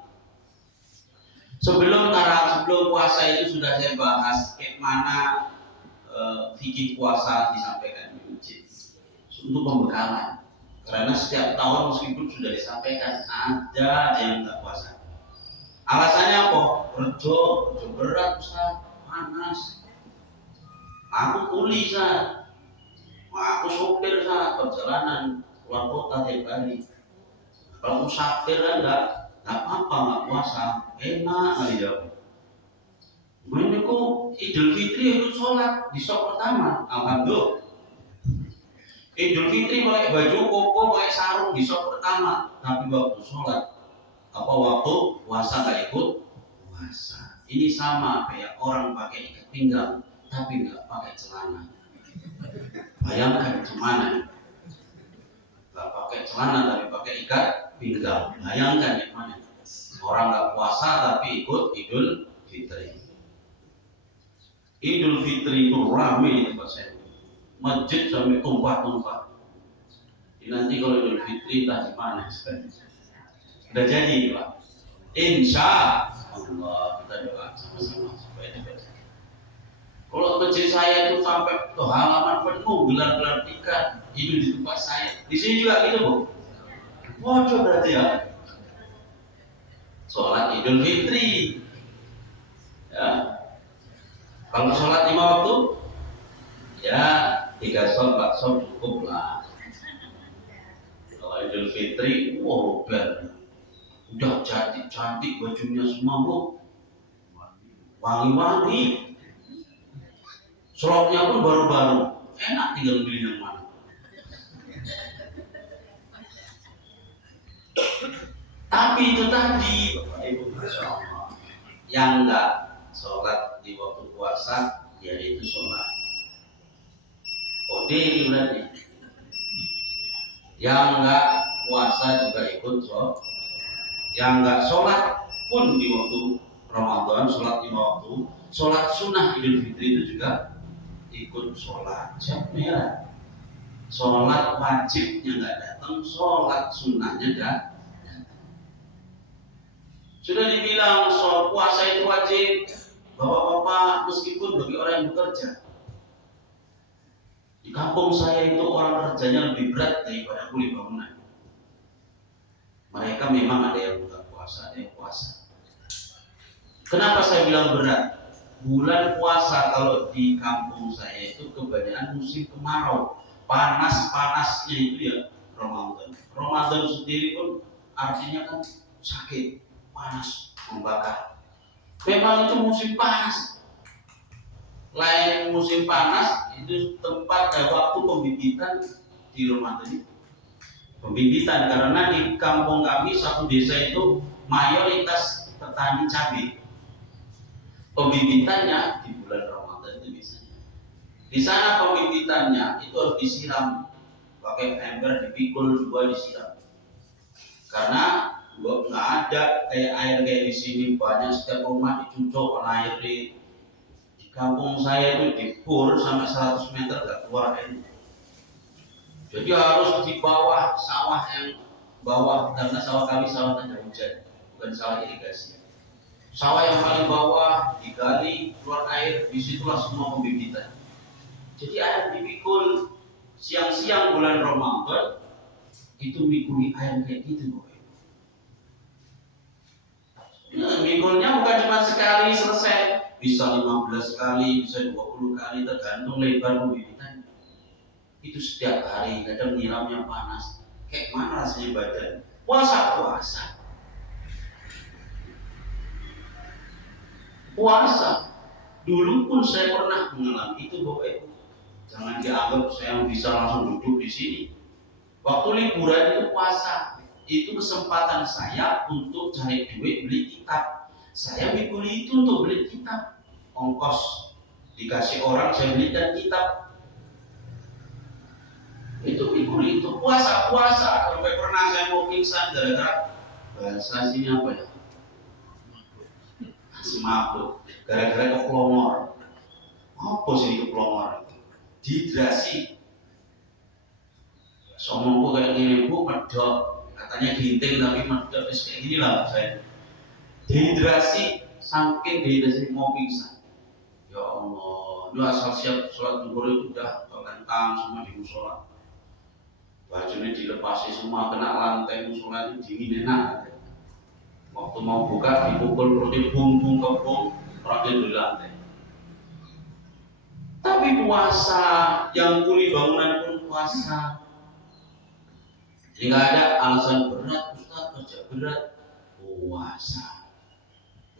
Sebelum puasa itu sudah saya bahas bagaimana fikih puasa disampaikan di masjid untuk pembekalan. Karena setiap tahun meskipun sudah disampaikan ada yang tidak puasa. Alasannya apa? Kerja berat, Ustaz, panas. Aku kuli, Ustaz. Aku sopir, Ustaz, perjalanan keluar kota tiap hari. Kalau musafir enggak apa-apa, enggak puasa. Enak kali jawab. Menurutku Idul Fitri itu sholat di sok pertama, alhamdulillah. Idul Fitri pakai baju koko, pakai sarung di sok pertama, tapi waktu sholat waktu puasa nggak ikut puasa. Ini sama kayak orang pakai ikat pinggang, tapi nggak pakai celana. Bayangkan gimana? Nggak pakai celana tapi pakai ikat pinggang. Bayangkan gimana? Orang nggak puasa tapi ikut Idul Fitri. Idul Fitri itu ramai di tempat saya. Masjid sampai tumpah-tumpah. Nanti kalau Idul Fitri entah di mana. Sudah jadi Pak. Insya Allah kita doa sama-sama supaya dapat. Kalau masjid saya itu sampai ke halaman penuh gelar-gelar tikar itu di tempat saya. Di sini juga gitu Bu. Waduh berarti ya. Sholat Idul Fitri. Ya. Kalau sholat 5 waktu, ya 3 shot 4 shot cukup lah. Kalau Idul Fitri, wow, udah cantik-cantik bajunya semua bu, wangi-wangi, slopnya pun baru-baru, enak tinggal beli yang mana. Tapi itu tadi Bapak Ibu yang enggak sholat di waktu puasa, yaitu sholat kode ini berarti. Yang enggak puasa juga ikut sholat. Yang enggak sholat pun di waktu Ramadan, sholat 5 waktu, sholat sunnah Idul Fitri itu juga ikut sholat. Siapa ya? Sholat wajibnya enggak datang, sholat sunnahnya datang. Sudah dibilang soal puasa itu wajib, bapak-bapak meskipun bagi orang yang bekerja. Di kampung saya itu orang kerjanya lebih berat daripada kuli bangunan. Mereka memang ada yang buka puasa, ada yang puasa. Kenapa saya bilang berat? Bulan puasa kalau di kampung saya itu kebanyakan musim kemarau, panas-panasnya itu ya Ramadan. Ramadan sendiri pun artinya kan sakit, panas, membakar. Memang itu musim panas. Lain musim panas itu tempat waktu pembibitan di Ramadan itu. Pembibitan karena di kampung kami satu desa itu mayoritas petani cabai. Pembibitannya di bulan Ramadan itu biasanya. Di sana pembibitannya itu harus disiram pakai ember, dipikul 2 disiram. Karena nggak ada kayak air kayak di sini banyak setiap rumah dicucuk air di kampung saya itu dibor sampai 100 meter gak keluar air. Jadi harus di bawah sawah yang bawah karena sawah kami sawah tanda hujan bukan sawah irigasi. Sawah yang paling bawah digali keluar air, disitulah semua pembibitan. Jadi air dipikul siang-siang bulan Ramadan itu mikuli air kayak gitu. Mikulnya bukan cuma sekali selesai, bisa 15 kali, bisa 20 kali, tergantung lebar pembibitan. Itu setiap hari, kadang nyiramnya panas. Kayak mana rasanya badan? Puasa. Dulu pun saya pernah mengalami itu, Bapak Ibu. Jangan dianggap saya bisa langsung duduk di sini. Waktu liburan itu puasa. Itu kesempatan saya untuk cari duit beli kitab. Saya mikuli itu untuk beli kitab. Ongkos dikasih orang, saya belikan kitab. Itu mikuli itu puasa. Sampai pernah saya mau pingsan gara-gara bahasa sini apa ya? Masih mabuk. Gara-gara keplongor. Apa sih keplongor? Dehidrasi. Somongku kayak gini, Bu, medok. Katanya ginting tapi medok kayak gini lah saya. Dehidrasi, saking dehidrasi mau pingsan. Ya Allah, lu asal siap sholat zuhur itu udah terlentang semua di musola. Bajunya dilepasi semua, kena lantai musola itu dingin enak. Waktu mau buka dipukul perutnya bung kebung, perutnya di lantai. Tapi puasa, yang kuli bangunan pun puasa. Jika ada alasan berat, Ustaz kerja berat, puasa.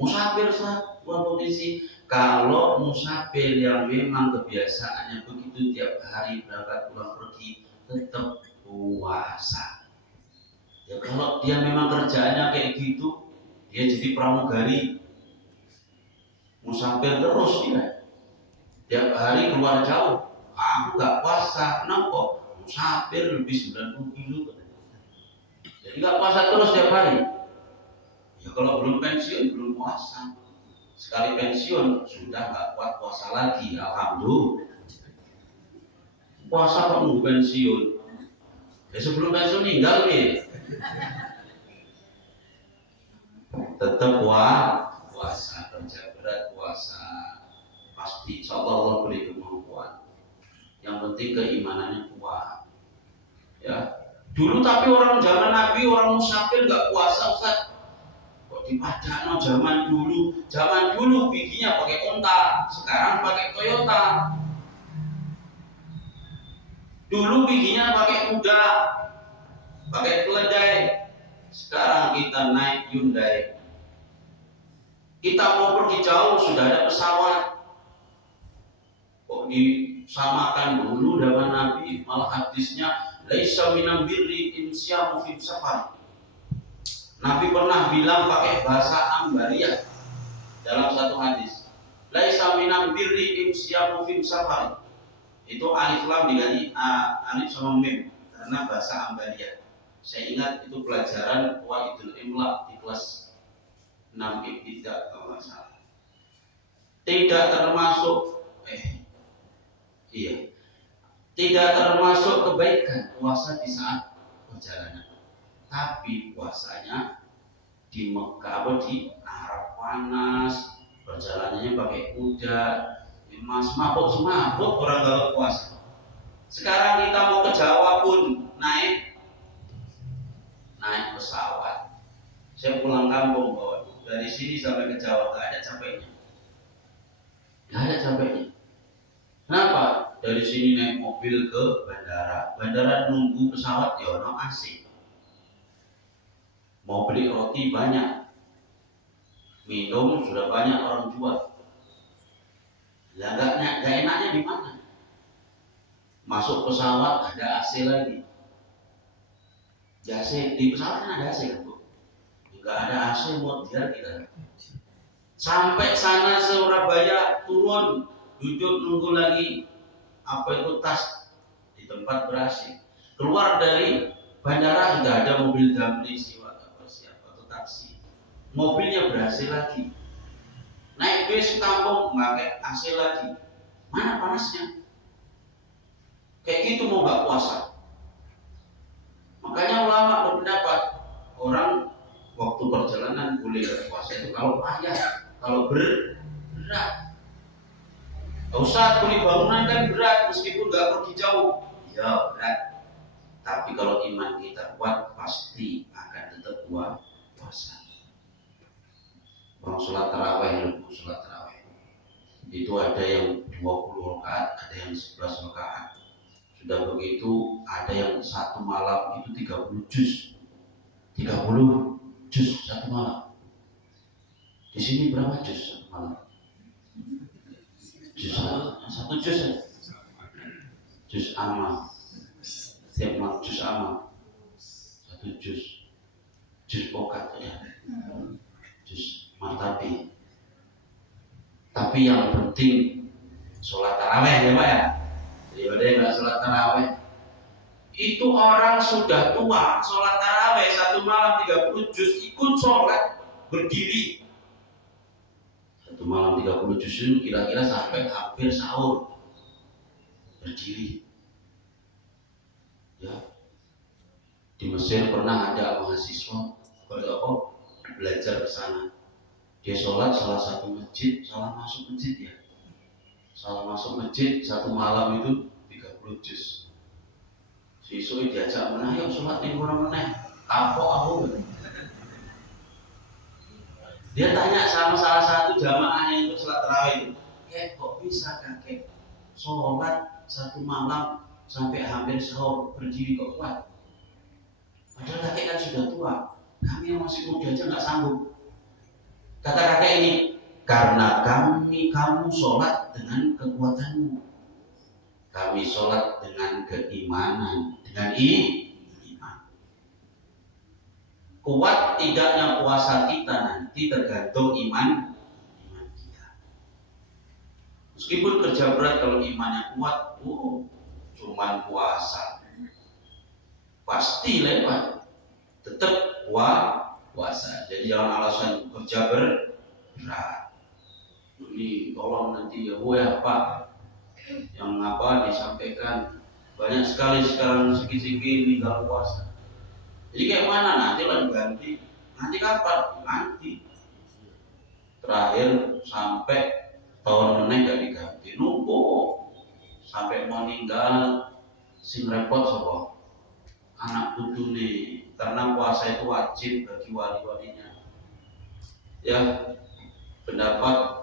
Musafir Ustaz, buat posisi. Kalau musafir yang memang kebiasaannya begitu tiap hari berangkat pulang pergi, tetap puasa. Ya kalau dia memang kerjaannya kayak gitu, dia jadi pramugari, musafir terus dia. Tiap hari keluar jauh, aku gak puasa, kenapa? Musafir lebih 90 kilo. Jadi gak puasa terus tiap hari. Ya kalau belum pensiun, belum puasa. Sekali pensiun, sudah gak kuat puasa lagi, alhamdulillah. Puasa kok nunggu pensiun? Ya sebelum pensiun tinggal nih. Tetap puasa, kerja berat puasa. Pasti, insyaallah Allah beri kemampuan. Yang penting keimanannya kuat. Ya. Dulu tapi orang zaman Nabi, orang musafir gak puasa Ustaz. Kok di Padang zaman dulu bikinnya pakai unta, sekarang pakai Toyota. Dulu giginya pakai kuda, pakai keledai. Sekarang kita naik Hyundai. Kita mau pergi jauh sudah ada pesawat. Kok disamakan dulu dengan Nabi? Malah hadisnya laisa minal birri insyamu fi safar. Nabi pernah bilang pakai bahasa Ambariyah dalam satu hadis. Laisa minal birri insyamu fi safar. Itu alif lam diganti alif sama mim karena bahasa Ambariyah. Saya ingat itu pelajaran Qawaidul Imla di kelas 6 ibtidah kalau nggak salah. Tidak termasuk tidak termasuk kebaikan puasa di saat perjalanan. Tapi puasanya di Mekah atau di Arab panas, perjalanannya pakai kuda, semaput orang kalau puasa. Sekarang kita mau ke Jawa pun naik pesawat. Saya pulang kampung dari sini sampai ke Jawa nggak ada capeknya. Kenapa? Dari sini naik mobil ke bandara nunggu pesawat ya ono AC. Mau beli roti banyak, minum sudah banyak orang jual. Ya nggak enaknya di mana? Masuk pesawat ada AC lagi. AC di pesawat kan ada AC kan Bu? Nggak ada AC mau biar kita. Sampai sana Surabaya turun, duduk nunggu lagi tas di tempat berasi. Keluar dari bandara sudah ada mobil damri atau taksi. Mobilnya berasi lagi. Naik bis kampung pakai AC lagi. Mana panasnya? Kayak gitu mau nggak puasa? Makanya ulama berpendapat orang waktu perjalanan boleh puasa itu kalau payah, kalau berat. Ustaz, beli bangunan kan berat meskipun nggak pergi jauh. Ya berat. Tapi kalau iman kita kuat pasti akan tetap puasa. Orang sholat tarawih itu ada yang 20 rakaat, ada yang 11 rakaat. Sudah begitu ada yang satu malam itu 30 juz. 30 juz satu malam. Di sini berapa juz satu malam? Satu juz ya? Juz amal. Setiap malam juz amal. Satu juz pokat ya. Juz matabi. Tapi yang penting sholat tarawih ya Pak ya. Daripada nggak sholat tarawih. Itu orang sudah tua sholat tarawih satu malam 30 juz ikut sholat berdiri. Satu malam 30 juz itu kira-kira sampai hampir sahur berdiri. Ya. Di Mesir pernah ada mahasiswa belajar ke sana. Dia sholat salah satu masjid, salah masuk masjid satu malam itu 30 juz. Siswa diajak menah, yuk sholat yang kurang meneh. Kapok aku. Dia tanya sama salah satu jamaah yang itu sholat tarawih itu, kok bisa kakek sholat satu malam sampai hampir sahur berdiri kok kuat? Padahal kakek kan sudah tua, kami yang masih muda aja nggak sanggup. Kata kakek ini, karena kamu sholat dengan kekuatanmu, kami sholat dengan keimanan, dengan iman. Kuat tidaknya puasa kita nanti tergantung iman kita. Meskipun kerja berat, kalau imannya kuat, cuman puasa pasti lewat, tetap puasa. Jadi jangan alasan kerja berat. Ini tolong nanti ya Pak, yang disampaikan banyak sekali sekarang segi-segi di dalam puasa. Jadi kayak mana nanti lah ganti? Nanti kapan? Nanti terakhir sampai tahun meneh gak diganti, numpuk sampai mau meninggal sing repot sapa? Anak putu nih, karena puasa itu wajib bagi wali-walinya. Ya, pendapat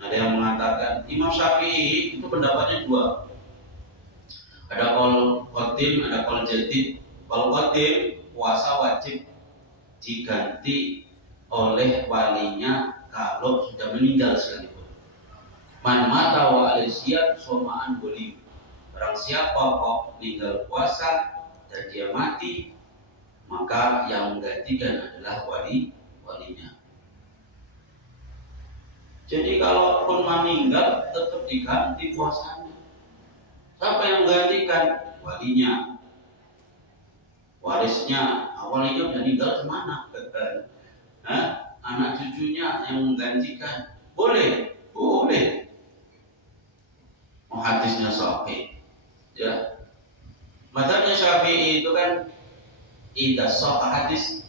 ada yang mengatakan Imam Syafi'i itu pendapatnya dua. Ada kol kotim, ada kol jadid. Kol kotim, puasa wajib diganti oleh walinya kalau sudah meninggal sekalipun. Man mata wa alaisyad somaan boleh. Barang siapa kok meninggal puasa dan dia mati, maka yang menggantikan adalah walinya. Jadi kalau pun meninggal tetap diganti puasanya. Siapa yang menggantikan? Walinya. Warisnya. Walinya udah meninggal kemana? Anak cucunya yang menggantikan. Boleh. Hadisnya sahih. Ya. Mazhabnya Syafi'i itu kan idza sahah hadis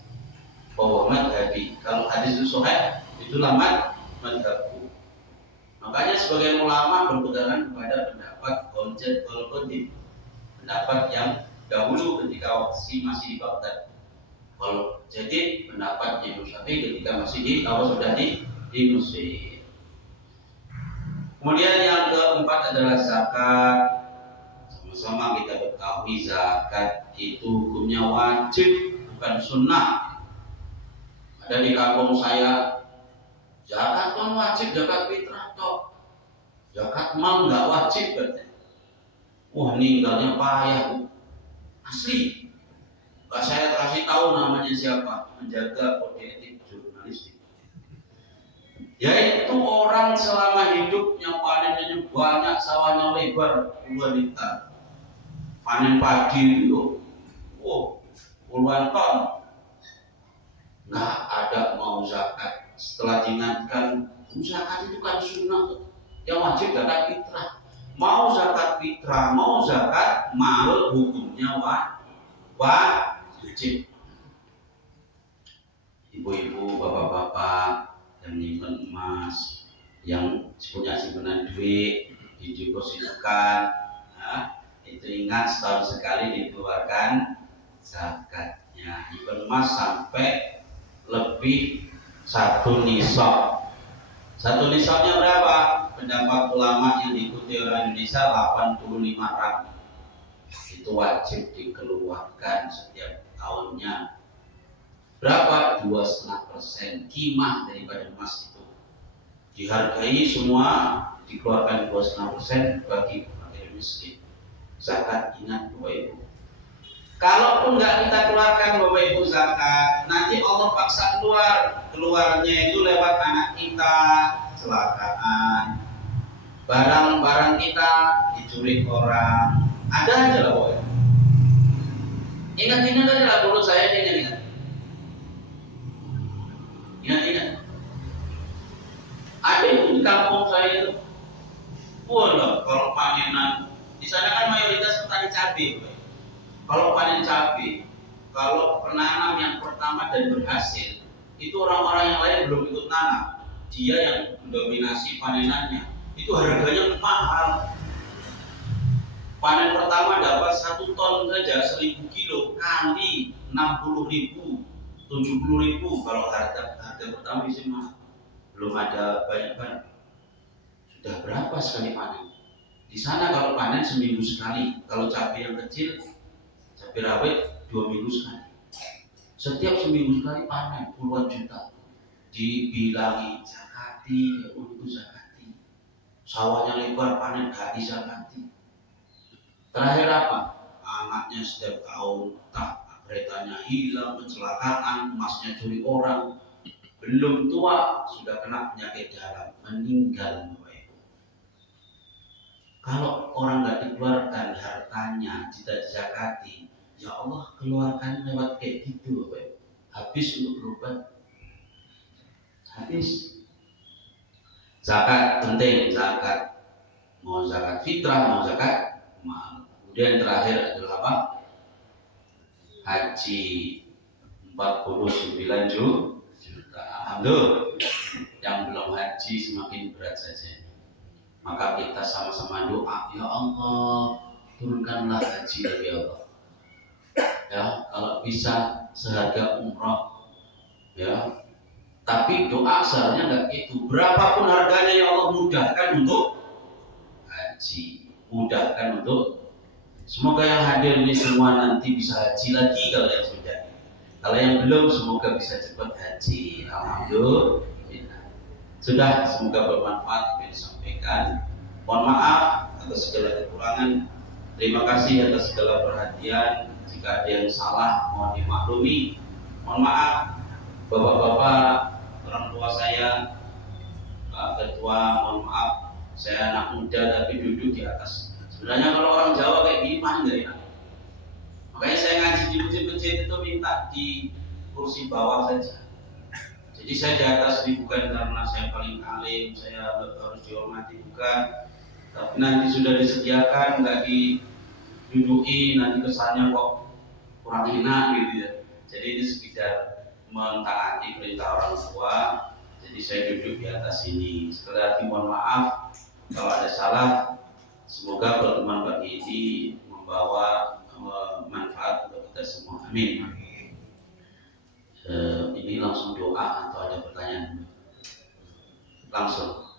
bahwa madhabi. Kalau hadis itu sahih itu madhabku. Makanya sebagian ulama berpegangan kepada pendapat qaul-qadim, pendapat yang dahulu ketika masih di Baghdad. Kalau jadi pendapat Imam Syafi'i ketika masih sudah di Mesir. Kemudian yang keempat adalah zakat. Sama-sama kita ketahui zakat itu hukumnya wajib, bukan sunnah. Ada di kampung saya, zakat kan wajib, zakat fitrah toh. Zakat mal nggak wajib katanya. Wah, ninggalnya payah, asli. Gak saya kasih tahu namanya siapa, menjaga kode etik jurnalistik. Yaitu orang selama hidupnya panennya banyak, sawahnya lebar puluhan hektar. Panen padi itu, puluhan ton. Nggak ada mau zakat. Setelah diingatkan, zakat itu kan sunnah, yang wajib zakat fitrah. Mau zakat fitrah, mau zakat mal, hukumnya wajib. Ibu-ibu, bapak-bapak yang menyimpan emas, yang punya simpanan duit didepositkan, itu ingat setahun sekali dikeluarkan zakatnya. Nyimpan emas sampai lebih 1 nisab. 1 nisabnya berapa? Pendapat ulama yang diikuti orang Indonesia 85 gram. Itu wajib dikeluarkan setiap tahunnya. Berapa? 2,5% kimah daripada emas itu. Dihargai semua, dikeluarkan 2,5% bagi fakir miskin. Zakat, ingat Bapak Ibu. Kalaupun nggak kita keluarkan Bapak Ibu zakat, nanti Allah paksa keluarnya itu lewat anak kita, kecelakaan, barang-barang kita dicuri orang, ada aja lah Bapak Ibu. Ingat-ingat aja lah dulu saya ingat. Ingat. Ada itu di kampung saya itu. Kalau panenan di sana kan mayoritas petani cabai. Kalau panen cabai, kalau penanam yang pertama dan berhasil, itu orang-orang yang lain belum ikut nanam. Dia yang mendominasi panenannya. Itu harganya mahal. Panen pertama dapat 1 ton saja 1.000 kilo kali 60.000, 70.000 kalau harga pertama di sini belum ada banyak. Sudah berapa sekali panen? Di sana kalau panen seminggu sekali. Kalau cabai yang kecil, cabai rawit 2 minggu sekali. Setiap seminggu sekali panen puluhan juta. Dibilangi zakati, untuk zakati. Sawahnya lebar, panen gak dizakati. Terakhir apa? Anaknya setiap tahun keretanya hilang, kecelakaan, emasnya curi orang. Belum tua sudah kena penyakit dalam, meninggal. Kalau orang nggak dikeluarkan hartanya, tidak dizakati, ya Allah keluarkan lewat kayak gitu, habis untuk berobat, habis. Zakat penting, zakat mau zakat fitrah, mau zakat mal. Kemudian terakhir adalah apa? Haji 49 juta. Alhamdulillah, yang belum haji semakin berat saja. Maka kita sama-sama doa, ya Allah turunkanlah haji dari Allah. Ya, kalau bisa seharga umrah, ya. Tapi doa seharusnya nggak gitu. Berapapun harganya ya Allah mudahkan untuk haji, mudahkan untuk Semoga yang hadir ini semua nanti bisa haji lagi kalau yang sudah. Kalau yang belum semoga bisa cepat haji. Alhamdulillah. Sudah, semoga bermanfaat apa yang disampaikan. Mohon maaf atas segala kekurangan. Terima kasih atas segala perhatian. Jika ada yang salah mohon dimaklumi. Mohon maaf bapak-bapak, orang tua saya, Pak Ketua, mohon maaf saya anak muda tapi duduk di atas. Sebenarnya kalau orang Jawa kayak gini mah enggak ya. Makanya saya ngaji di masjid-masjid itu minta di kursi bawah saja. Jadi saya di atas ini bukan karena saya paling alim, saya harus dihormati, bukan. Tapi nanti sudah disediakan, nggak diduduki, nanti kesannya kok kurang enak gitu ya. Jadi ini sekedar mentaati perintah orang tua. Jadi saya duduk di atas ini. Sekali lagi mohon maaf kalau ada salah. Semoga pertemuan pagi ini membawa manfaat untuk kita semua. Amin. Ini langsung doa atau ada pertanyaan? Langsung.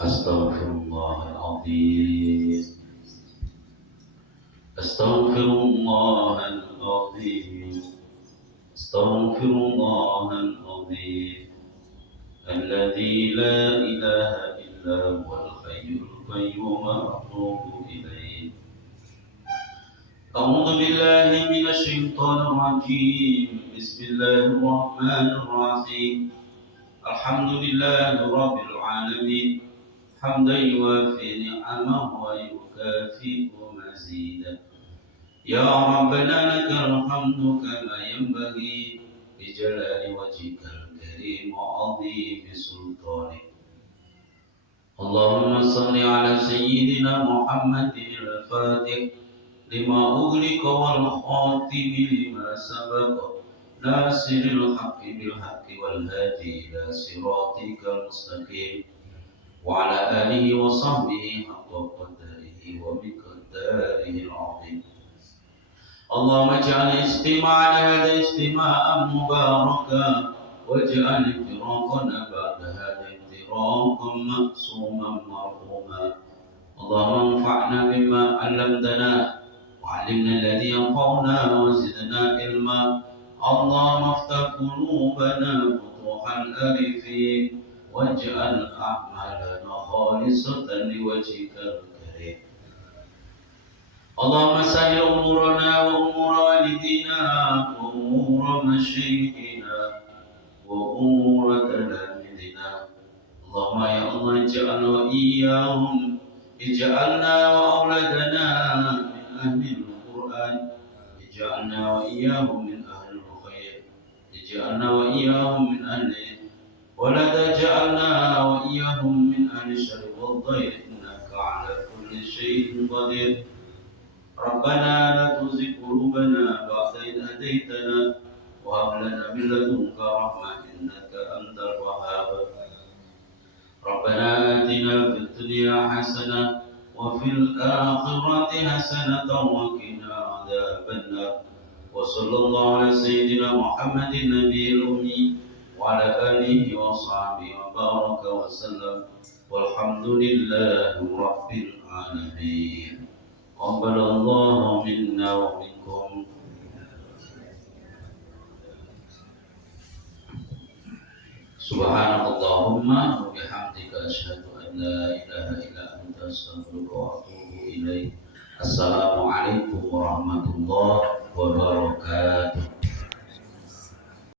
Astaghfirullahaladzim. Astaghfirullahaladzim. Astaghfirullahaladzim. الذي لا إله إلا هو الحي القيوم أتوب إليه. أعوذ بالله من الشيطان الرجيم. بسم الله الرحمن الرحيم. الحمد لله رب العالمين حمدا يوافي نعمه ويكافئ مزيدا. يا ربنا لك الحمد كما ينبغي بجلال وجهك الكريم وعظيم سلطانك. اللهم صل على سيدنا محمد الفاتح لما أغلق والخاتم لما سبق ناصر الحق بالحق والهادي إلى صراطك المستقيم وعلى آله وصحبه حق قدره ومقداره العظيم. اللهم اجعل استماعنا هذا استماعا مباركا واجعل انفراقنا بعد هذا انفراقا معصوما مرحوما. اللهم انفعنا بما علمتنا وعلمنا الذي ينفعنا وزدنا علما. اللهم افتح قلوبنا فتوح الآرفين واجعل أعمالنا خالصة لوجهك الكريم. اللهم سهل أمورنا وأمور والدينا وأمور مشايخنا وأمور تلاميذنا. اللهم يا الله اجعلنا وإياهم اجعلنا وأولادنا من أهل القرآن. اجعلنا وإياهم من أهل الخير. اجعلنا وإياهم من أهل ولا تجعلنا وإياهم من أهل الشر والضير إنك على كل شيء قدير. ربنا لا تزغ قلوبنا بعد إذ هديتنا وهب لنا من لدنك رحمة إنك أنت الوهاب. ربنا آتنا في الدنيا حسنة وفي الآخرة حسنة وقنا عذاب النار. وصلى الله على سيدنا محمد النبي الأمي وعلى آله وصحبه وبارك وسلم والحمد لله رب العالمين. قبل الله منا ومنكم. Subhanallahumma wa bihamdika asyhadu an la ilaha illa anta astaghfiruka wa atubu ilaik. Assalamualaikum warahmatullahi wabarakatuh.